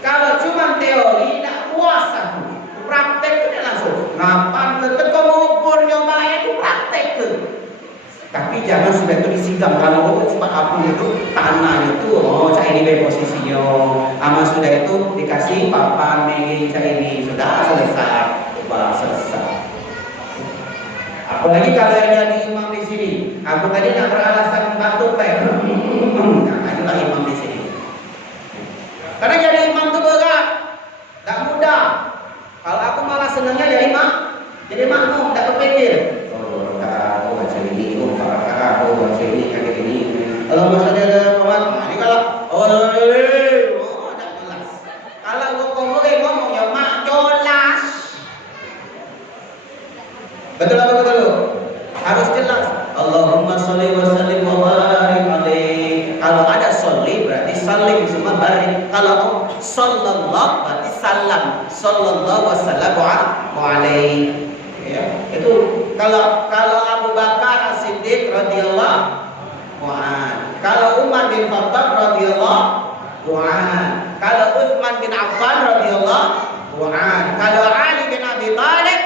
Kalau cuma teori tidak puas aku. Praktekkan langsung. Ngapan ke nguburnya maya itu praktekkan. Tapi jangan sudah itu disidang. Kalau sebab apa itu tanah itu, oh cak ini dari posisinya, ama sudah itu dikasih papan meja ini, sudah selesai, selesai. Apalagi kalau yang jadi imam di sini, aku tadi nak beralasan batuk nah itulah imam di sini. Karena jadi imam itu berat, tak mudah. Kalau aku malah senangnya jadi imam, jadi makmum, tak berpikir. Aku baca ini, aku baca ini, kayak gini. Kalau masalah kawan, ini kalau tak jelas. Kalau ngomong ya mak jelas. Betul apa betul? Harus jelas. Allahumma sholli wa sallim wa barik alaihi. Kalau ada sholli berarti salim semua barik. Kalau sallallahu berarti salam. Sallallahu wasallam alaihi. Ya, itu kalau Abu Bakar As-Siddiq radhiyallahu anhu, kalau Umar bin Khattab radhiyallahu anhu, kalau Utsman bin Affan radhiyallahu anhu, kalau Ali bin Abi Thalib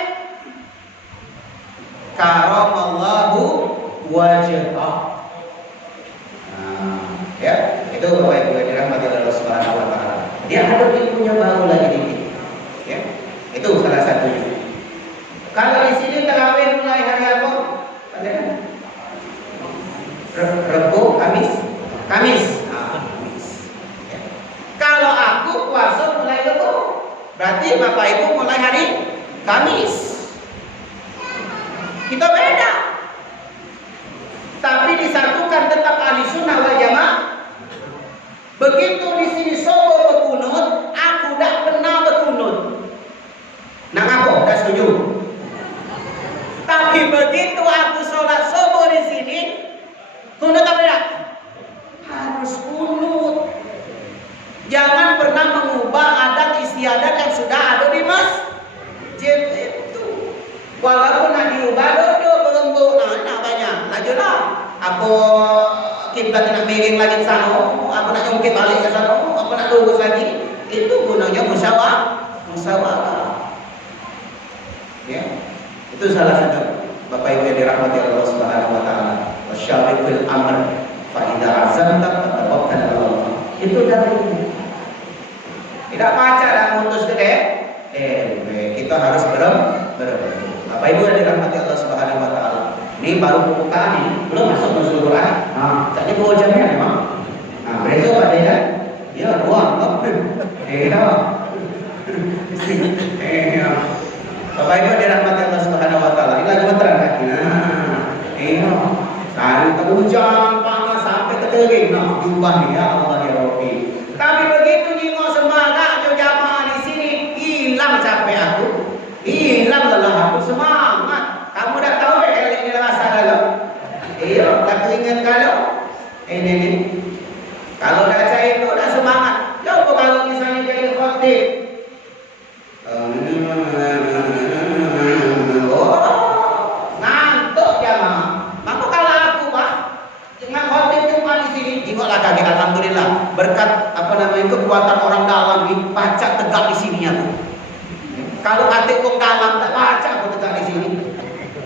karamallahu wajhah. Ya, itu Bapak Ibu yang dirahmati Allah Subhanahu wa taala. Dia ada ilmunya baru lagi dikit. Ya. Itu salah satunya. Kalau di sini tarawih mulai hari apa? Rebo, Kamis. Kamis. Ya. Kalau aku puasa mulai Rebo, berarti Bapak Ibu mulai hari Kamis. Kita beda. Tapi disatukan tetap ahli sunnah wal jamaah. Begitu di sini sobo berkunut, aku tidak pernah berkunut. Nah apa? Tak setuju. Tapi begitu aku sholat subuh di sini, kunut apa ya? Harus kunut. Jangan pernah mengubah adat istiadat yang sudah ada di masjid itu. Walaupun nak diubah duduk berembuk, nah banyak. Lanjutlah. Apa kiblat nak miring lagi ke sana? Apa nak jungkit balik ke sana? Apa nak lurus lagi? Itu gunanya musyawarah. Ya. Itu salah satu Bapak Ibu yang dirahmati Allah Subhanahu wa taala. Wasyawir fil amr fa idza azamta fatawakkal 'ala Allah. Itu dari tidak baca dan mutus gede. Kita harus berem. Bapak Ibu yang dirahmati Allah Subhanahu wa taala. Ini baru pembukaan ini, belum masuk nusul Quran. Tadi bawa jamnya memang. Besok ada ya? Ya, buang. Bapak Ibu dirahmati Allah Subhanahu wa taala. Ini lagi meteran kaki. Sari hujan panas sampai kering. Jubah nih ya Allah ya Rabbi. Tapi begitu nyingok semangat jamaah di sini, hilang capek aku. Hilang lelah aku, semangat. Kamu dah tahu ini rasa kalau. Iya, tak keringat kalau. Ini. Kalau dah cair itu dah semangat. Coba kalau misalnya jadi khotib. Ngantuk jamaah. Maka kalau aku Pak, dengan khotib cuma di sini, jiwalah kaget alhamdulillah. Berkat kekuatan orang dalam dibaca tegak di sini aku. Kalau hatiku dalam tak baca aku tegak di sini.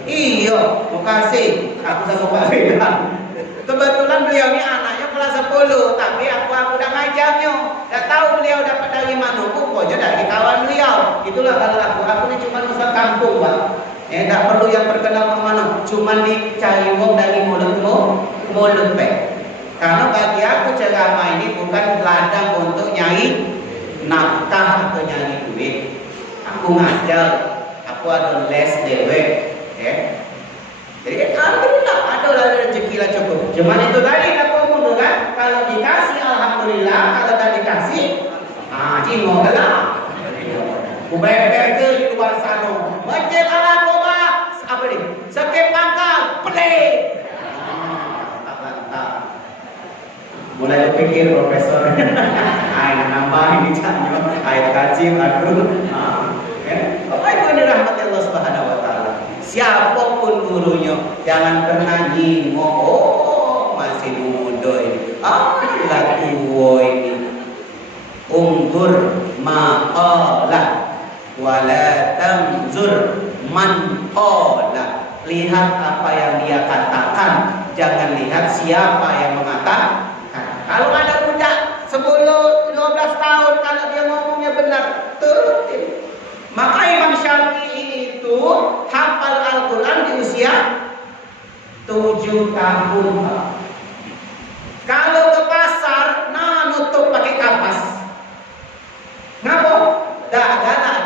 Iya, makasih. Aku sama Pak Firman. Kebetulan beliau ini anaknya kelas 10, tapi aku udah ngajarnya. Tak tahu beliau dapat dari mana, pokoknya dari kawan beliau. Itulah kalau aku ini cuma usaha kampung, Pak. Tak perlu yang terkenal kemana, cuma dicari wong dari mulut ke mulut, Pak. Karena bagi aku ceramah ini bukan ladang untuk nyai nafkah atau nyari duit. Aku ngajar, aku ada les dewe, ya. Jadi alhamdulillah ada lah rezeki lah cukup. Cuman itu tadi aku ngomong kan, kalau dikasih alhamdulillah, kalau tak dikasih, cimo lah. Kubeber ke di luar sana, masjid Al-Aqaba, apa ni? Sakit pangkal, pelik. Mulai berpikir profesor, ayat nambahin di sana, ayat kaji baru. Bapak Ibu yang dirahmati Allah Subhanahu Wa Taala, siapapun gurunya, jangan pernah nyingok. Oh, masih muda ini, lah tua ini. Unggur maqalah, wala tanzur man qala. Lihat apa yang dia katakan, jangan lihat siapa yang mengatakan. Kalau ada budak 10-12 tahun, kalau dia ngomongnya benar, turutin. Maka Imam Syafi'i itu hafal Al-Quran di usia 7 tahun. Kalau ke pasar, nutup pakai kapas. Ngapa? Dah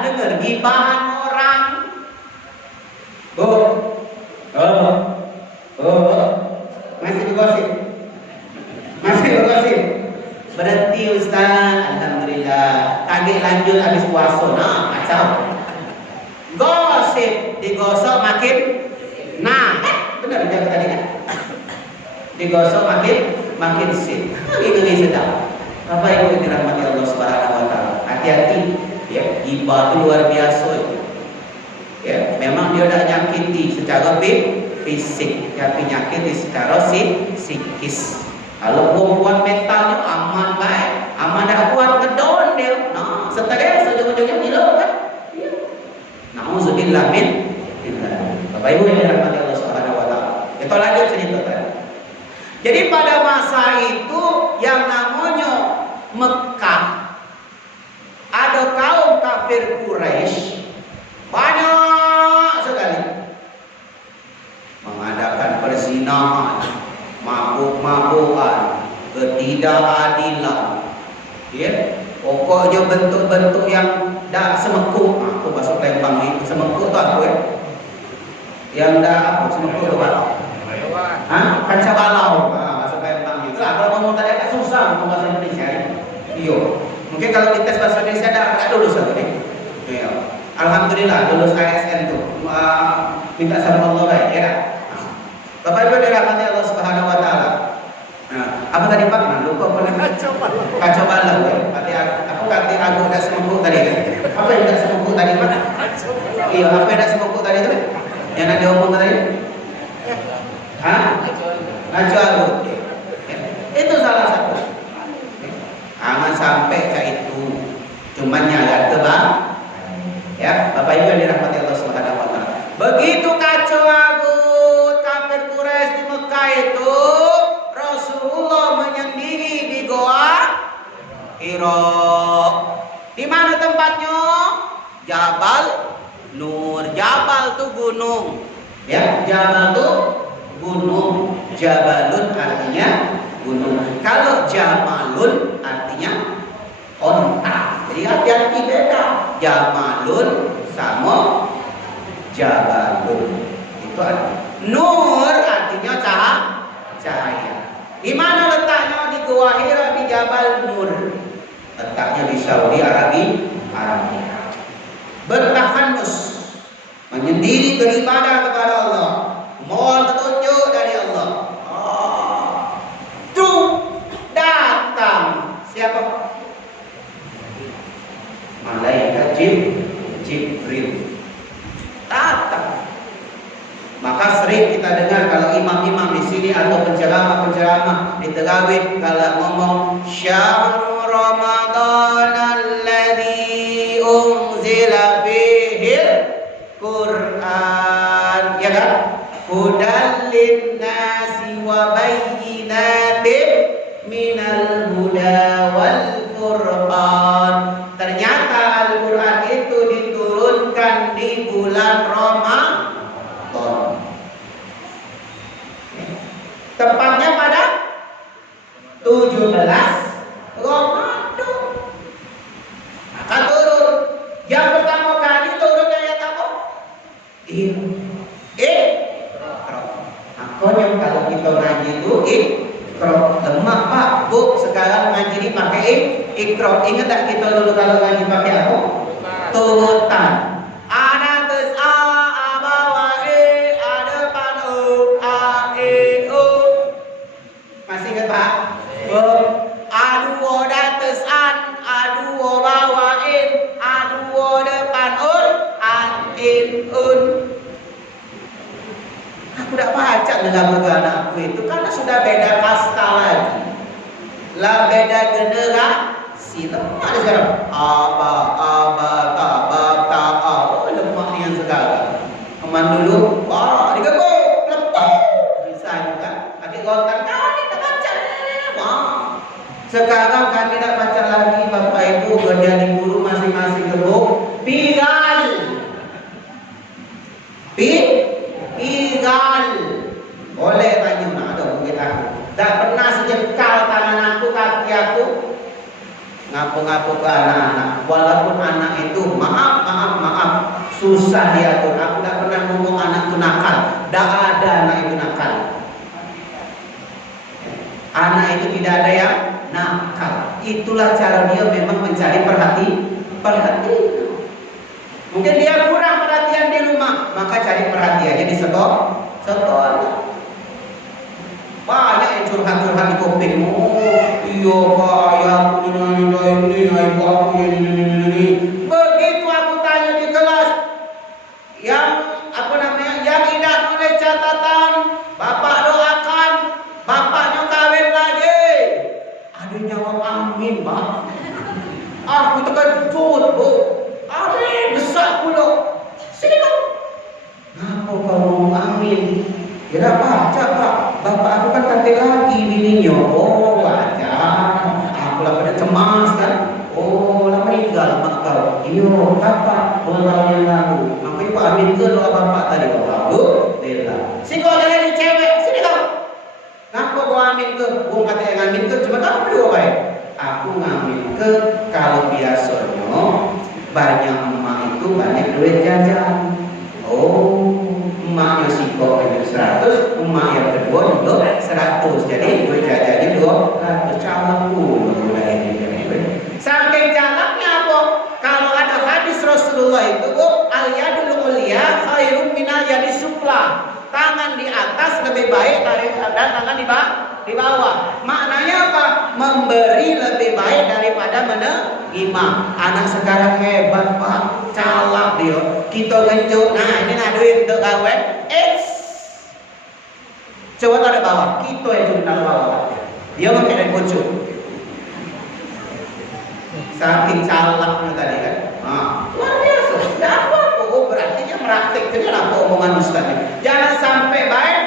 dengar gibahan orang. Masih digosip. Berhenti Ustaz, alhamdulillah. Kagak lanjut habis puasa, kacau. Gosip digosok makin, benar dia tadi kan? Digosok makin sip. Ini sedap. Bapak Ibu yang dirahmati Allah Subhanahu Wa Taala, hati-hati. Ya, gibah itu luar biasa. Ya, memang dia udah nyakiti secara fisik, tapi nyakiti secara psikis. Kalau kuat mentalnya aman baik, aman dah kuat ngedon dia. Setelah ujung-ujungnya gila kan? Iya. Nauzubillah min. Bapak Ibu yang dirahmati Allah Subhanahu Wa Taala. Kita lanjut cerita tadi. Jadi pada masa itu yang namanya Mekah, ada kaum kafir Quraisy banyak sekali mengadakan perzinahan, mabuk-mabukan, ketidakadilan. Ya, pokoknya bentuk-bentuk yang dak semekuk. Aku bahasa Palembang itu semekuk tu apa ya? Yang dak apa semekuk tu apa? Kaca balau. Bahasa Palembang itu. Kalau ngomong tadi agak susah ngomong bahasa Indonesia. Iya. Mungkin kalau dites bahasa Indonesia dak lulus satu ni. Iya. Alhamdulillah lulus ASN tu. Minta sama Allah baik ya. Bapak Ibu dirahmati Allah Subhanahu Wa Taala. Apa tadi Pak? Lupa pernah kacau balau ya. Aku kata aku dah sembuh tadi kan. Apa yang dah sembuh tadi Pak? Iya, apa yang dah sembuh tadi tu? Yang nak diomong tadi? Kacau balau. Itu salah satu. Jangan sampai ke itu. Cuma nyala tebak. Ya, Bapak Ibu yang dirahmati Allah Subhanahu Wa Taala. Begitu kacau agut kafir Quraisy di Mekah itu, Rasulullah menyendiri di Goa Hira. Di mana tempatnya? Jabal Nur. Jabal itu gunung. Ya, Jabal itu gunung. Jabalun artinya gunung. Kalau Jamalun artinya onta. Jadi hati-hati beda. Jamalun sama Jabalun. Itu artinya. Nur artinya cahaya. Di mana letaknya? Di Gua Hira, di Jabal Nur. Letaknya di Saudi Arabia. Bertahanus, menyendiri beribadah kepada Allah, mohon petunjuk dari Allah. Tuh datang siapa? Malaikat Jibril datang. Maka sering kita dengar kalau imam-imam di sini atau penceramah-penceramah di tarawih kalau ngomong syahrul Ramadan alladzi unzila fihil Quran, ya kan? Hudan linnasi wa bayyinatin minal huda wal Qur'an. Ternyata Al-Quran itu diturunkan di bulan Ramadan. Tepatnya pada 17 Ramadan. kita ngaji itu ikro. Lemak Pak, Bu, sekarang ngaji ini pakai ikro. Ingat tak kita dulu kalau ngaji pakai apa? Turutan. Ana tes a bawa a depan o a o. Masih ingat Pak? Adu dates an, adu bawain, adu depan an un. Aku tidak baca dalam buku anakku itu karena sudah beda kasta lagi, lah beda generasi. Lemah ada sekarang. Oh lemah yang sekarang. Teman dulu, wah digabung, lemah. Bisa juga. Pakai gontan, kau ini tak baca. Sekarang kami tidak baca lagi, Bapak Ibu menjadi guru masing-masing gebuk pigal. Pigal. Boleh tanya, ada mungkin aku. Tak pernah sejengkal tangan aku, kaki aku ngapu-ngapu ke anak-anak. Walaupun anak itu maaf susah diatur. Aku tak pernah ngomong anak itu nakal. Tak ada anak itu nakal. Anak itu tidak ada yang nakal. Itulah cara dia memang mencari perhatian. Mungkin dia kurang perhatian di rumah, maka cari perhatiannya di sekolah. Banyak yang curhat-curhat di kuping. Oh, iya Pak, ya aku ini, aku ini. Begitu aku tanya di kelas, yang tidak nulis catatan, Bapak doakan, bapaknya kawin lagi. Ada jawab amin, Pak. Aku terkejut, Bu. Amin, besar pula. Sini kau. Ngapa kau ngomong amin? Kira baca Pak. Bapak aku kan kata lagi bininya. Oh baca. Aku lah pada cemas kan. Oh lah meninggal mak kau. Iyo Bapak 2 tahun yang lalu. Makanya Pak amin ke doa Bapak tadi. Alhamdulillah. Sini kau ada ni cewek. Sini kau. Ngapa kau amin ke? Kau kata yang amin ke. Cuma kamu berdua baik. Aku ngamin ke kalau biasanya banyak emak itu banyak duit jajan. Oh, emaknya si kok 100, emak yang kedua juga 100. Jadi duit jajannya 200. Calak pun mulai ini. Saking calaknya apa? Kalau ada hadis Rasulullah itu, al-yadul ulya khairum minal yadis sufla. Tangan di atas lebih baik daripada tangan di bawah. Maknanya apa? Memberi lebih baik daripada menerima. Anak sekarang hebat Pak, calak dia. Kita genjuk, nah ini nak duit untuk kawin. Coba taruh bawah, kita yang taruh bawah. Dia pakai dari bocor. Saking calaknya tadi kan. Luar biasa. Tidak apa-apa. Oh berarti dia meraktik. Jadi apa omongan Ustaz? Jangan sampai baik.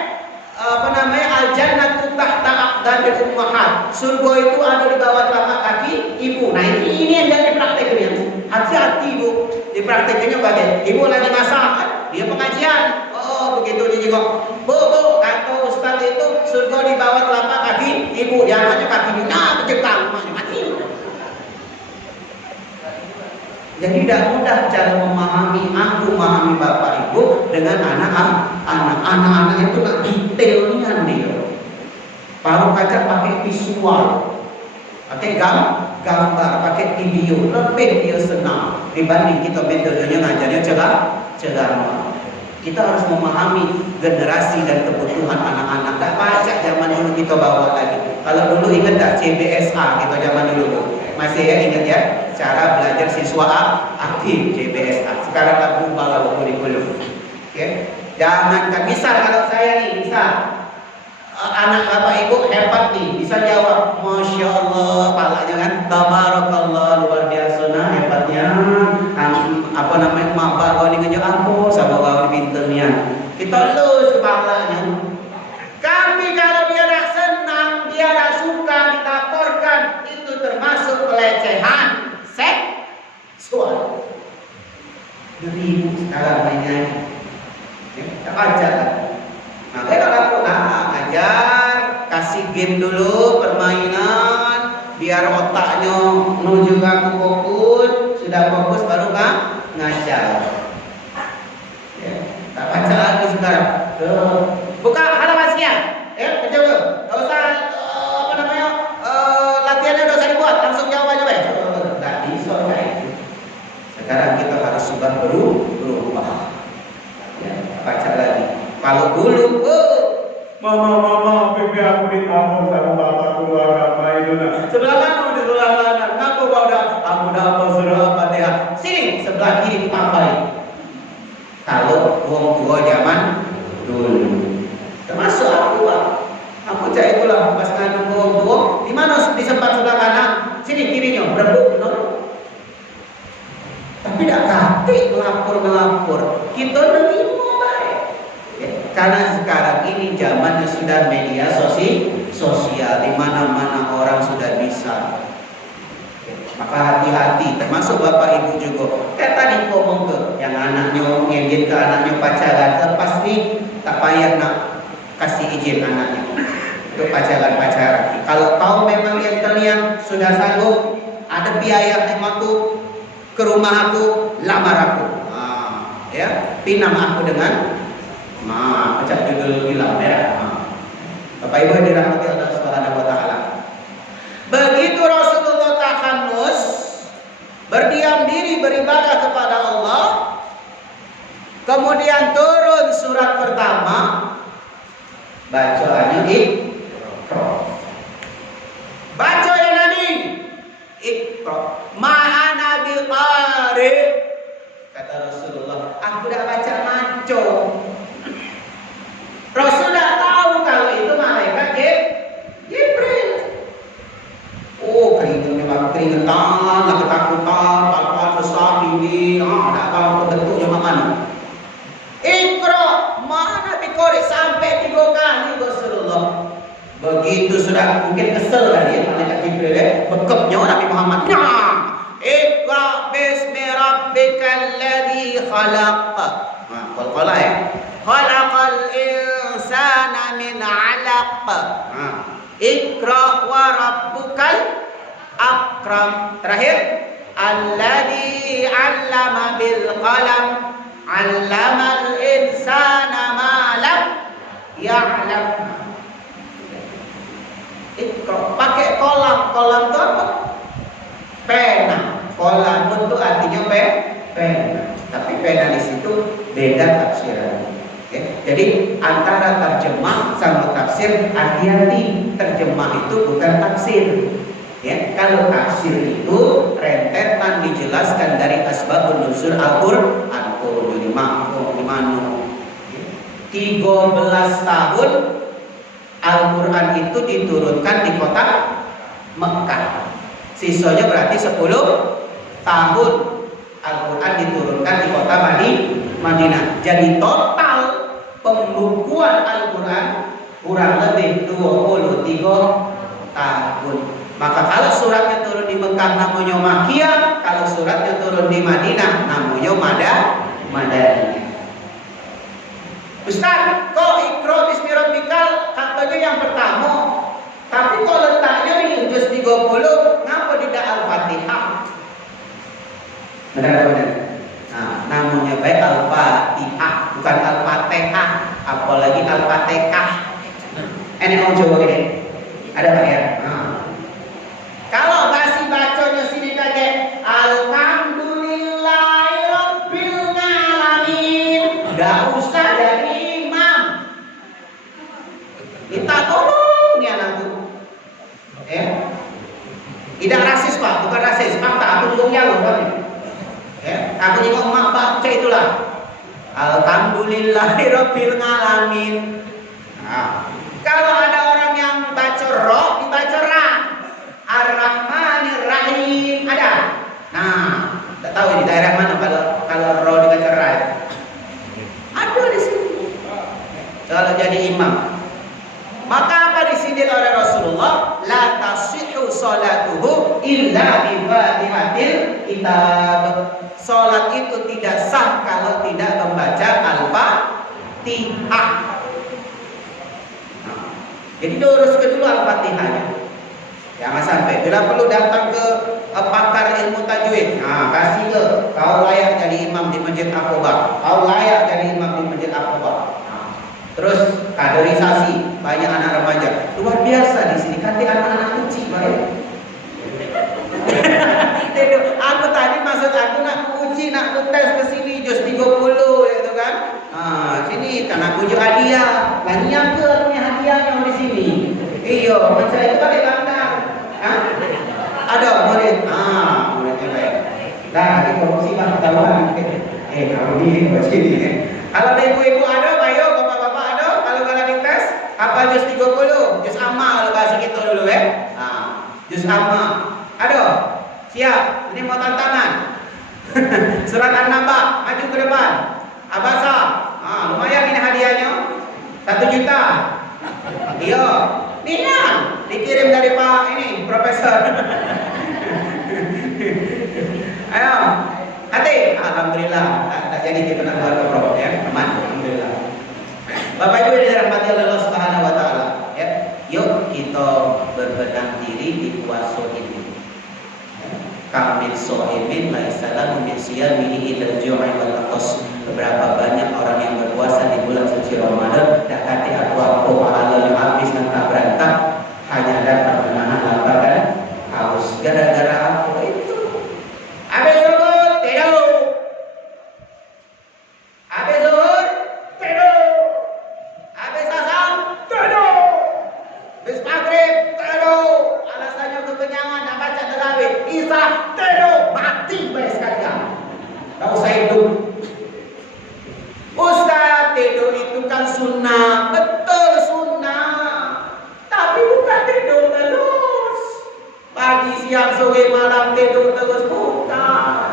Al-jannatu tahta aqdamil ummahat. Surga itu ada di bawah telapak kaki ibu. Nah ini yang jadi prakteknya. Hati-hati Bu. Di prakteknya bagian. Ibu lagi masak kan? Dia pengajian. Oh begitu dia juga. Bu, kata Ustaz itu surga di bawah telapak kaki ibu. Jangan hanya kaki ibu. Nah kejengkal rumahnya mati. Jadi tidak mudah cara memahami, aku memahami Bapak Ibu dengan anak-anak itu nak detailnya dia. Baru kaca pakai visual, pakai gambar, pakai video, lebih dia senang dibanding kita metodenya ngajarnya ceramah. Kita harus memahami generasi dan kebutuhan anak-anak. Tak baca zaman dulu kita bawa lagi. Kalau dulu ingat tak CBSA kita zaman dulu? Masih ya ingat ya? Cara belajar siswa aktif CBSA. Sekarang tak berubah lah kurikulum. Oke? Jangan misal kalau saya nih, misal anak Bapak Ibu hebat nih, bisa jawab, Masya Allah, palanya kan, Tabarakallah, luar biasa, nah hebatnya. Bapak kau ini ngejak aku, sama kau ini pinternya. Kita lulus kepalanya. Kami kalau dia tak senang, dia tak suka ditaporkan, itu termasuk pelecehan seksual. Ngeri sekarang mainnya. Tak baca kan? Makanya kalau aku ngajar, kasih game dulu, permainan, biar otaknya menuju ke fokus, sudah fokus baru ngajar. Ya, tak baca lagi sekarang. Buka halaman sekian. udah apa surah Al-Fatihah. Sini sebelah kiri dipakai. Kalau wong tua zaman dulu. Termasuk aku, Pak. Aku cak itulah pas ngadu wong tua, di mana di sempat sebelah kanan, sini kirinya berebut, no? Tapi tidak kati melapor. Kita nerima baik. Ya, karena sekarang ini zamannya sudah media sosial, di mana-mana orang sudah bisa. Ya, maka hati-hati, termasuk bapak ibu juga. Kayak tadi ngomong ke yang anaknya ngedit ke anaknya pacaran, lepas nih tak payah nak kasih izin anaknya untuk pacaran. Kalau kau memang yang terlihat sudah sanggup, ada biaya aku ke rumah aku, lamar aku, ya, pinam aku dengan, pecah judul film, ya. Bapak Ibu yang dirahmati Allah Subhanahu Wa Taala. Begitu Rasulullah tahanus, berdiam diri beribadah kepada Allah, kemudian turun surat pertama, bacaannya Iqra. Baca ya Nabi, Iqra. Ma'ana biqari, kata Rasulullah, aku dah baca maco. Rasulullah tahu kalau itu malaikat Jibril. Oh, keringetan, ketakutan, apa besar ini, tak tahu bentuknya mana. Iqra, mana biqari, sampai 3 kali Rasulullah. Begitu sudah mungkin kesel tadi malaikat Jibril, bekepnya Nabi Muhammad. Iqra bismi rabbikal ladzi khalaq. Qala ya. Khalaqal insana min 'alaq. Iqra wa rabbukal akram. Terakhir, alladzi 'allama bil qalam, 'allamal insana ma lam ya'lam. Iqra pakai kolam itu apa? Pena. Kolam itu artinya pena. Tapi pena di situ beda tafsiran. Okay. Jadi antara terjemah sama tafsir, hati-hati. Terjemah itu bukan tafsir. Ya, kalau tafsir itu rentetan dijelaskan dari asbabun nuzul Al-Qur'an. 13 tahun Al-Quran itu diturunkan di kota Mekah. Sisanya berarti 10 tahun Al-Quran diturunkan di kota Madinah. Jadi total pembukuan Al-Quran kurang lebih 23 tahun. Maka kalau suratnya turun di Mekah namanya Makkiyah, kalau suratnya turun di Madinah namanya Madaniyah. Ustaz, kok Iqra bismi rabbikal katanya yang pertama, tapi kok letaknya di juz 30, ngapa tidak Al-Fatihah? Benar-benar. Nah, namanya baik Al-Fatihah, bukan Al-Fatihah, apalagi Al-Fatihah. Ini mau coba gini. Ada Pak ya? Kalau masih bacanya sini kayak Alhamdulillahirabbil alamin, enggak usah jadi imam. Minta tolong ya nanti. Tidak rasis Pak, bukan rasis. Fakta aku dukungnya loh Pak. Aku juga mak baca itulah. Alhamdulillahirabbil alamin. Nah, kalau ada orang yang baca roh, dibaca ra. Ar-Rahmanir Rahim ada. Nah, tak tahu di daerah mana kalau roh dibaca ra. Ada di sini. Kalau jadi imam. Maka apa disindir oleh Rasulullah? La tasihhu salatuhu illa bi Fatihatil kitab. Salat itu tidak sah kalau tidak membaca Al-Fatihah. Jadi diurus kedulu Al-Fatihahnya. Jangan sampai bila perlu datang ke pakar ilmu tajwid. Nah, kasih ke kau layak jadi imam di Masjid Aqobah. Kau layak jadi imam di Masjid Aqobah. Terus kaderisasi banyak anak remaja. Luar biasa di sini kan anak-anak kecil, baik. Aku tadi maksud aku nak uji, nak tes ke sini juz 30 gitu kan. Sini karena uji hadiah. Banyak ke punya hadiahnya di sini. Iya, macam itu pakai gambar. Ada murid. Muridnya baik. Nah, nanti korupsi mah ketahuan. Kamu di sini. Kalau ada ibu-ibu ada, ayo bapak-bapak ada. Kalau kalian dites, apa juz 30, juz amma kalau bahasa kita dulu Nah, juz amma. Ada? Siap. Ini mau tantangan. Surat An-Naba, maju ke depan. Abasa. Lumayan ini hadiahnya. 1 juta. Iya. Nian dikirim dari Pak ini, Profesor. Ayo. Hati, alhamdulillah. Tak jadi kita nak buat program ya, aman. Alhamdulillah. Bapak Ibu yang dirahmati Allah Subhanahu wa taala, ya. Yuk kita berbenah diri di puasa ini. Kamil so'imin laisa lahu min siyamihi illa al-ju'i wal atas. Beberapa banyak orang yang berpuasa di bulan suci Ramadan dak kate aku pahalanya habis dan tak berantah, hanya dapat menahan lapar dan haus. Gara-gara apa itu? Habis zuhur tidur. Habis zuhur tidur. Habis asar tidur. Habis maghrib tidur. Alasannya kekenyangan nak baca tarawih. Isya tidur. Mati baik sekalian. Tak usah hidup. Ustaz, tidur itu kan sunnah. Betul sunnah. Tapi bukan tidur terus. Pagi, siang, sore, malam tidur terus. Bukan.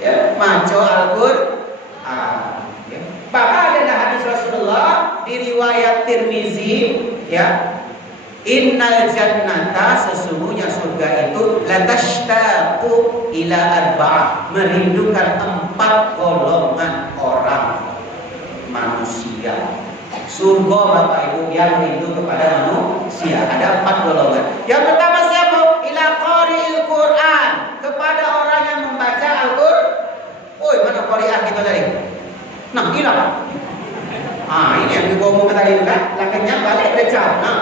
Ya, maco Al-Qur'an. Ya. Bahkan ada hadis Rasulullah di riwayat Tirmizi, ya. Innal jannata, sesungguhnya surga itu latashtaqu ila arba'ah, merindukan 4 golongan orang manusia. Surga Bapak Ibu yang rindu kepada manusia ada 4 golongan. Yang pertama siapa? Ila qari'il Qur'an, kepada orang yang membaca Al-Qur'an. Oi, mana qari'ah kita tadi? Nah, hilang. Ini yang dibawa tadi kan, lakinya balik becah. Nah,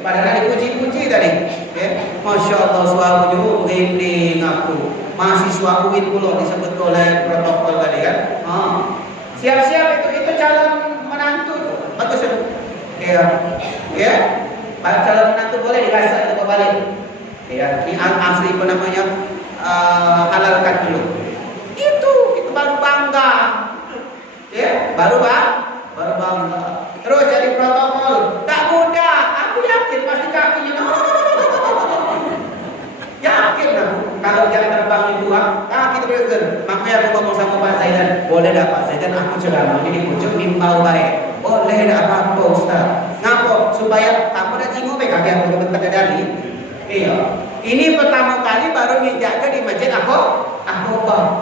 padahal dipuji-puji tadi. Masya Allah suaramu merinding aku. Mahasiswa UIN pula disebut oleh protokol tadi kan. Siap-siap itu calon menantu. Bagus ya. Ya. Calon menantu boleh dirasa atau balik. Ya, ini asli apa namanya? Halalkan dulu. Itu baru bangga. Ya, baru bangga. Terus jadi protokol. Tak mudah. Aku yakin pasti kakinya. Yakin aku. Kalau jam terbang dibuang, kaki tergeser. Makanya aku ngomong sama Pak Zaidan, boleh tak Pak Zaidan aku ceramah di pucuk mimpau baik. Boleh tak apa-apa Ustaz. Ngapa? Supaya kamu dah jinggu kaki aku bentar dari. Iya. Ini pertama kali baru dijaga di masjid aku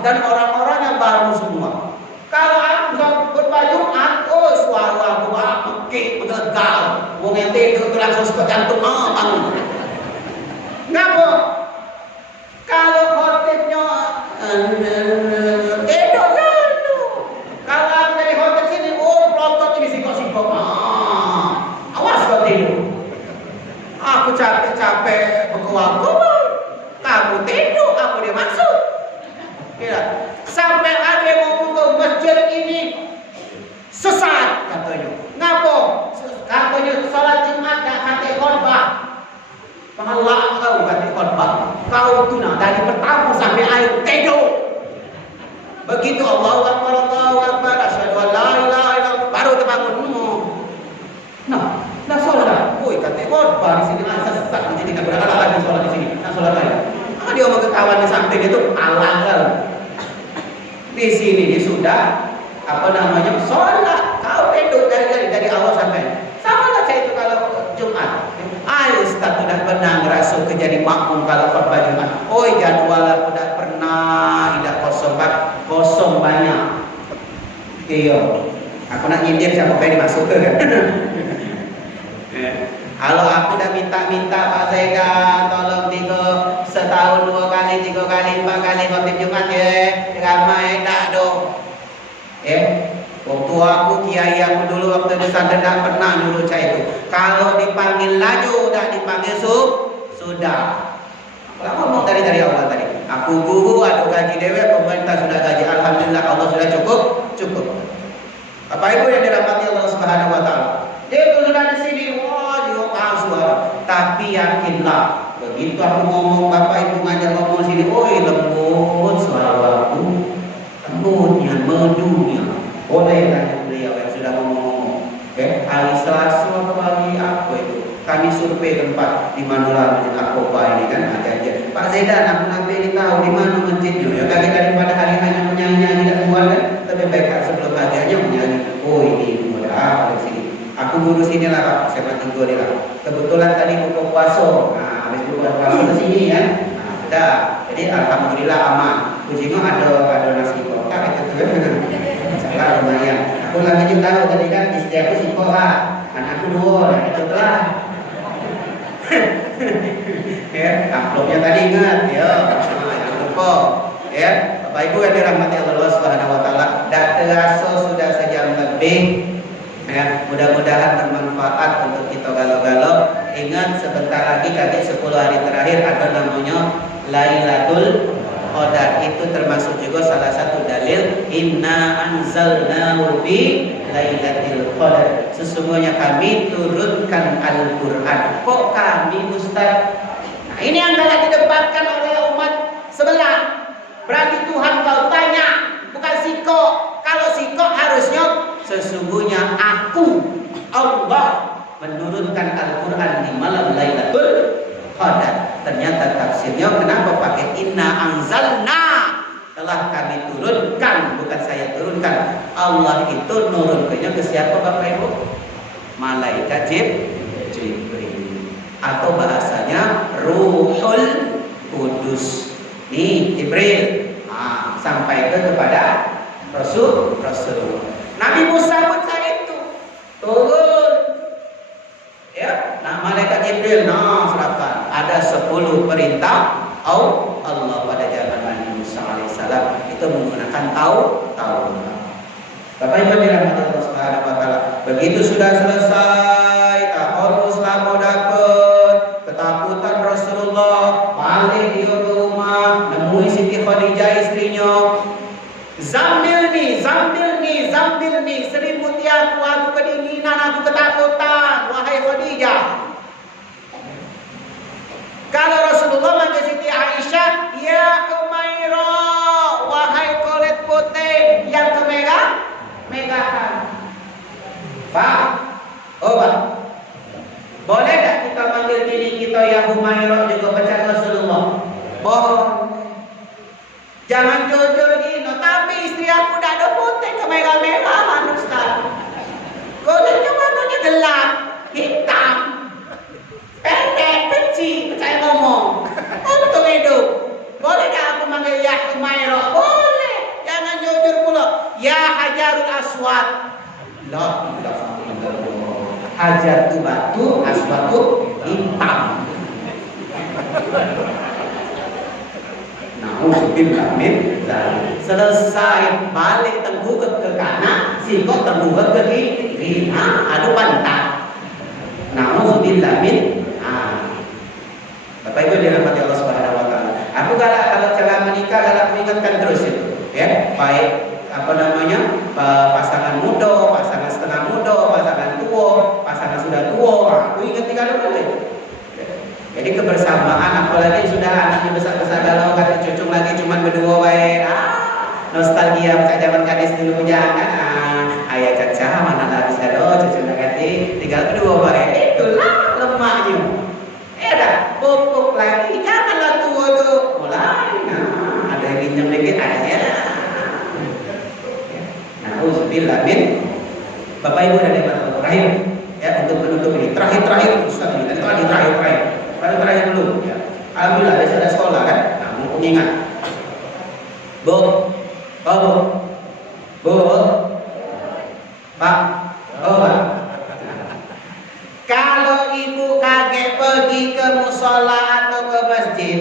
dan orang-orang yang baru semua. Kalau aku khutbah Jumat, suara aku mekik, mengegal. Wong yang tidur itu langsung suka jantung bangun. Ngapa? Kalau khotibnya tidur jatuh. Kalau aku dari khotib sini, pelotot ini singkok-singkok. Awas kau tidur. Aku capek-capek berkuat. Kamu tidur, aku dia masuk. Ya. Sampai ada yang ngomong ke masjid ini sesat katanya. Ngapa? Katanya salat Jumat tak kate khotbah. Pahala kau kate khotbah. Kau tuna dari pertama sampai akhir tidur. Begitu Allahu Akbar, asyhadu an la ilaha illallah, baru terbangun. Nah salat. Woi kate khotbah di sini sesat jadi kan berapa lagi salat di sini. Nah salat lain. Dia mau ketahuan di samping itu halal. Di sini dia sudah sholat. Kau tidur dari awal sampai sama saja itu kalau Jumat. Ustaz sudah pernah ngerasa jadi makmum kalau khutbah Jumat. Jadwal aku sudah pernah tidak kosong banyak. Iya. Aku nak nyindir siapa pengen masuk kan. Kalau aku udah minta Pak Zaidan tolong setahun 2 kali, 3 kali, 4 kali khotib Jumat ya, ramai tak dong. Waktu aku kiai aku dulu waktu besar tidak pernah nyuruh saya itu. Kalau dipanggil laju, udah dipanggil sudah. Kalau ngomong dari awal tadi, aku guru, ada gaji dewe, pemerintah sudah gaji, alhamdulillah Allah sudah cukup. Bapak Ibu yang dirahmati Allah Subhanahu Wa Taala, dia itu sudah di sini, dia tahu suara. Tapi yakinlah, begitu aku ngomong, Bapak Ibu ngajak ngomong sini, lembu Zaidan, aku nak pilih tahu di mana masjidnya. Ya kaki daripada hari hanya menyanyi-nyanyi dan keluar kan, lebih baik sebelum paginya menyanyi. Oh ini mudah apa di sini. Aku guru sini lah, saya mati gue lah. Kebetulan tadi buka puasa, nah habis buka puasa ke sini ya. Nah sudah, jadi alhamdulillah aman. Kucingnya ada nasi kotak itu tuh. Salah lumayan. Aku lagi juga tahu tadi kan istri aku siko lah, anakku dua, nah itu lah. Ya, amplopnya tadi ingat ya, jangan lupa ya. Bapak Ibu yang dirahmati Allah Subhanahu Wa Taala, dah terasa sudah sejam lebih. Ya, mudah-mudahan bermanfaat untuk kita galau-galau. Ingat sebentar lagi kaki 10 hari terakhir ada namanya Lailatul Qadar. Itu termasuk juga salah satu dalil inna anzalnahu fi Lailatul Qadar. Sesungguhnya kami turunkan Al-Qur'an. Kok kami Ustaz? Nah, ini yang telah didebatkan oleh umat sebelah. Berarti Tuhan kau tanya, bukan siko. Kalau siko harusnya sesungguhnya aku Allah menurunkan Al-Quran di malam Lailatul Qadar. Ternyata tafsirnya kenapa pakai inna anzalna, telah kami turunkan, bukan saya turunkan. Allah itu nurunkannya ke siapa Bapak Ibu? Malaikat Jibril, atau bahasanya Ruhul Kudus. Nih Jibril, sampaikan kepada Rasulullah. Nabi Musa pun saat itu turun. Ya, nah malaikat Jibril serahkan. Ada 10 perintah Allah pada zaman Nabi Musa alaihissalam. Itu menggunakan Taurat. Bapak Ibu dirahmati Allah Subhanahu Wa Taala. Begitu sudah selesai, harus lama dapat ketakutan Rasulullah. Balik dia ke rumah, nemui Siti Khadijah istrinya. Zambil nih, selimuti aku kedinginan, aku ketakutan, wahai Khadijah. Kalau Rasulullah manggil Siti Aisyah, ya Umairah, wahai kulit putih yang kemegahan. Pak, Pak, boleh tak kita manggil diri kita ya Umairah juga baca Rasulullah? Boleh. Jangan jujur gini, tapi istri aku dah ada putih kemerah-merahan Ustaz. Kulitnya warnanya gelap, hitam, pendek, kecil, saya ngomong. Untuk hidup. Boleh tak aku manggil ya Umairah? Boleh. Jangan jujur pula. Ya Hajarul Aswad. La ilaha illallah. Hajar itu batu, aswad itu hitam. Nauzubillah min dzalik. Selesai balik tenggugat ke kanan, singkok tenggugat ke kiri. Adu pantat. Nauzubillah min. Bapak Ibu dirahmati Allah Subhanahu Wa Taala. Aku kalau celah menikah galak mengingatkan terus itu, ya. Baik pasangan muda, pasangan setengah muda, pasangan tua, pasangan sudah tua. Aku ingat kalau itu. Jadi kebersamaan, apalagi sudah anaknya besar-besar galau, kata cucung lagi cuma berdua baik. Nostalgia macam zaman gadis dulu jangan. Ayah caca mana lagi sado, cucu ganti tinggal berdua baik. Itulah lemaknya. Dah pupuk lagi, janganlah tua tu mulai. Ada yang pinjam dikit aja. Nauzubillah min. Bapak Ibu dan Ibu terakhir ya untuk menutup ini. Terakhir Ustaz ini. Terakhir. Terakhir dulu ya. Alhamdulillah besok ada sekolah kan. Nah, mumpung ingat. Bu. Pak. Kalau ibu kaget pergi ke musola atau ke masjid,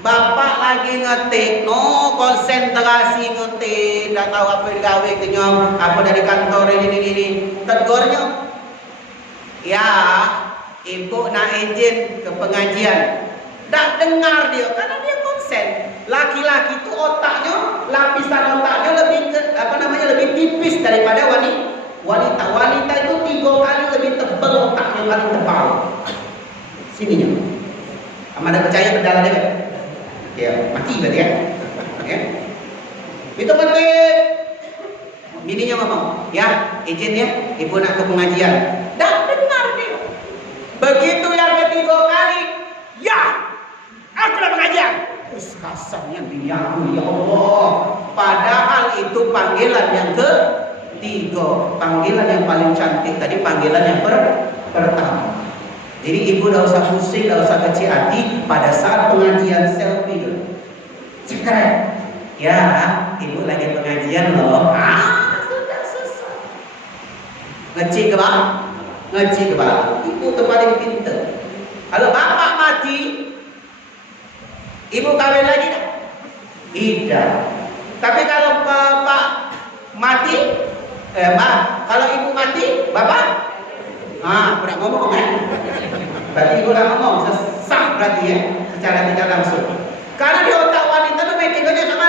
bapak lagi ngetik, konsentrasi ngetik, tidak tahu apa yang digawe kenyang, apa dari kantor ini. Tegurnya, ya, ibu nak izin ke pengajian. Tak dengar dia, karena dia konsen. Laki-laki itu otaknya, lapisan otaknya lebih tipis daripada wanita. Wanita itu 3 kali lebih tebal otaknya, paling tebal. Sininya. Ada percaya berdalam dia? Ya, mati berarti ya. Itu penting. Bininya ngomong, ya izin ya, ibu nak ke pengajian. Tak dengar dia. Begitu yang ketiga kali, ya Aku udah pengajian. Terus kasarnya diakui, ya Allah. Padahal itu panggilan yang ketiga, panggilan yang paling cantik. Tadi panggilan yang pertama. Jadi ibu tidak usah pusing, tidak usah kecil hati pada saat pengajian selfie. Cekrek. Ya, ibu lagi pengajian loh. Sudah selesai. Ngeci ke bawah, ngeci ke bawah. Ibu tuh paling pintar. Kalau bapak mati, ibu kawin lagi tak? Tidak. Tapi kalau bapak mati, kalau ibu mati, bapak? Pernah ngomong kan? Berarti ibu udah ngomong, sesat berarti ya, secara tidak langsung. Karena di otak wanita itu mikirnya sama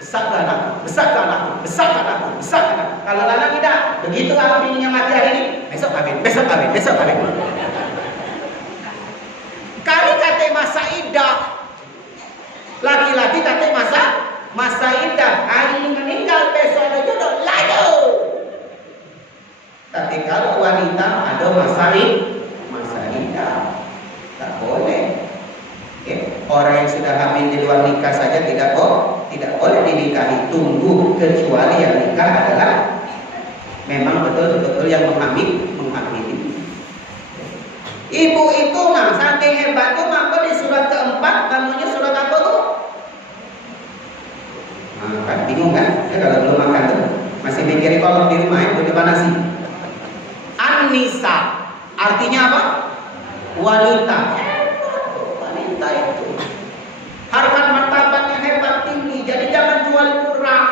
besarkan aku, besarkan aku, besarkan aku, besarkan aku. Kalau lana tidak, begitu kalau bininya mati hari ini, besok kawin, besok kawin, besok kawin. Kali kata masa idah, laki-laki kata masa idah, hari ini meninggal, besok ada jodoh, laju. Tapi kalau wanita ada masa idah, tak boleh. Orang yang sudah hamil di luar nikah saja tidak boleh dinikahi. Tunggu kecuali yang nikah adalah memang betul-betul yang menghamili. Ibu itu saking hebatnya maka di surat keempat namanya surat apa tuh? Kan bingung kan? Kalau belum makan tuh masih mikirin kolom di rumah belum dipanasi. An-Nisa artinya apa? Wanita. Wanita itu harkat martabatnya hebat tinggi. Jadi jangan jual murah.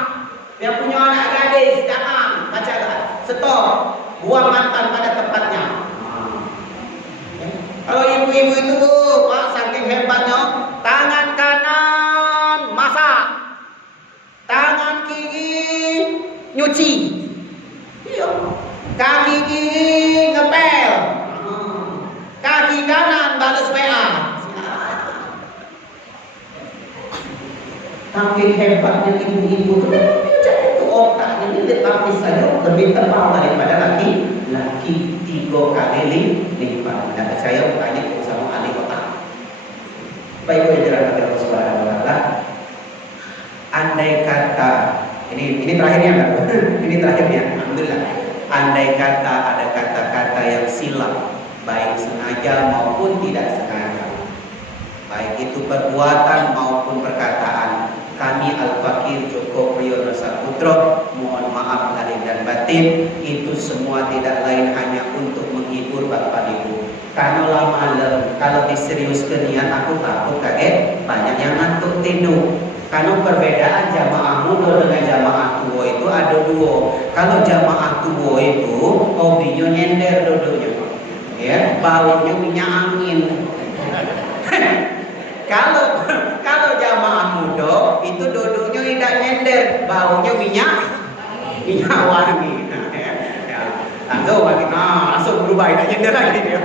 Yang punya anak gadis jangan bacalah. Stop. Buang mantan pada tempatnya. Kalau ibu-ibu itu Pak saking hebatnya, tangan kanan masak, tangan kiri nyuci, kaki kiri ngepel, kaki kanan balas WA. Saking hebatnya ibu-ibu itu otaknya ini ditapis saja lebih tebal daripada laki 3 kali lipat. Tidak percaya banyak sama ahli otak. Baik yang dirahmati Allah Subhanahu wa taala. Andai kata ini terakhirnya kan? Ini terakhirnya. Alhamdulillah. Andai kata ada kata-kata yang silap, baik sengaja maupun tidak sengaja, baik itu perbuatan maupun perkataan, kami Al-Fakir Joko Priyono Saputra mohon maaf lahir dan batin. Itu semua tidak lain hanya untuk menghibur Bapak Ibu. Kalau malam, kalau diseriuskan niat aku takut kaget banyak yang ngantuk tidur. Karena perbedaan jamaah muda dengan jamaah tua itu ada 2. Kalau jamaah tua itu hobinya nyender duduknya, ya baunya minyak angin. Kalau jamaah muda itu duduknya tidak nyender, baunya minyak wangi. Langsung berubah tidak nyender lagi dia.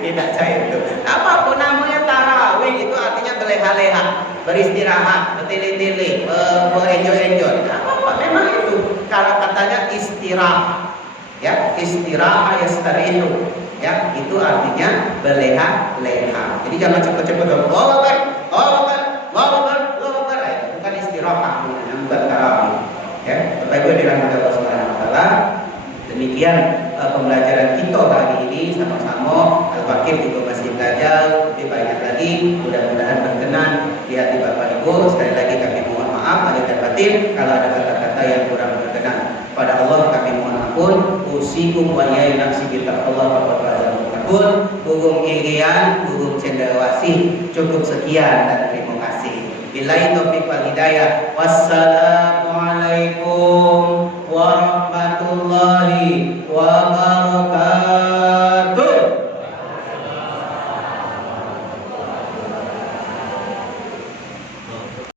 Tidak cair itu. Apapun namanya tarawih itu artinya berleha-leha, beristirahat, bertele-tele, berenjoy-enjoy. Apa memang itu. Kalau katanya istirahat, ya istirahat yastarihu, ya itu artinya berleha-leha. Jadi jangan cepat-cepat Allahu Akbar, Allahu Akbar, Allahu Akbar, Allahu Akbar. Bukan istirahat, bukan tarawih. Ya, Bapak Ibu dirahmati Allah Subhanahu wa taala. Demikian pembelajaran kita hari ini sama-sama. Al-Fakir juga masih belajar lebih banyak lagi. Mudah-mudahan berkenan di hati Bapak Ibu. Sekali lagi kami mohon maaf lahir dan batin kalau ada kata-kata yang kurang berkenan. Pada Allah kami mohon ampun. Usikum wa ya nafsi bi taqwallah wa taqwallah. Gugum irian, gugum cendrawasih. Cukup sekian dan terima kasih. Billahi taufiq wal hidayah. Wassalam.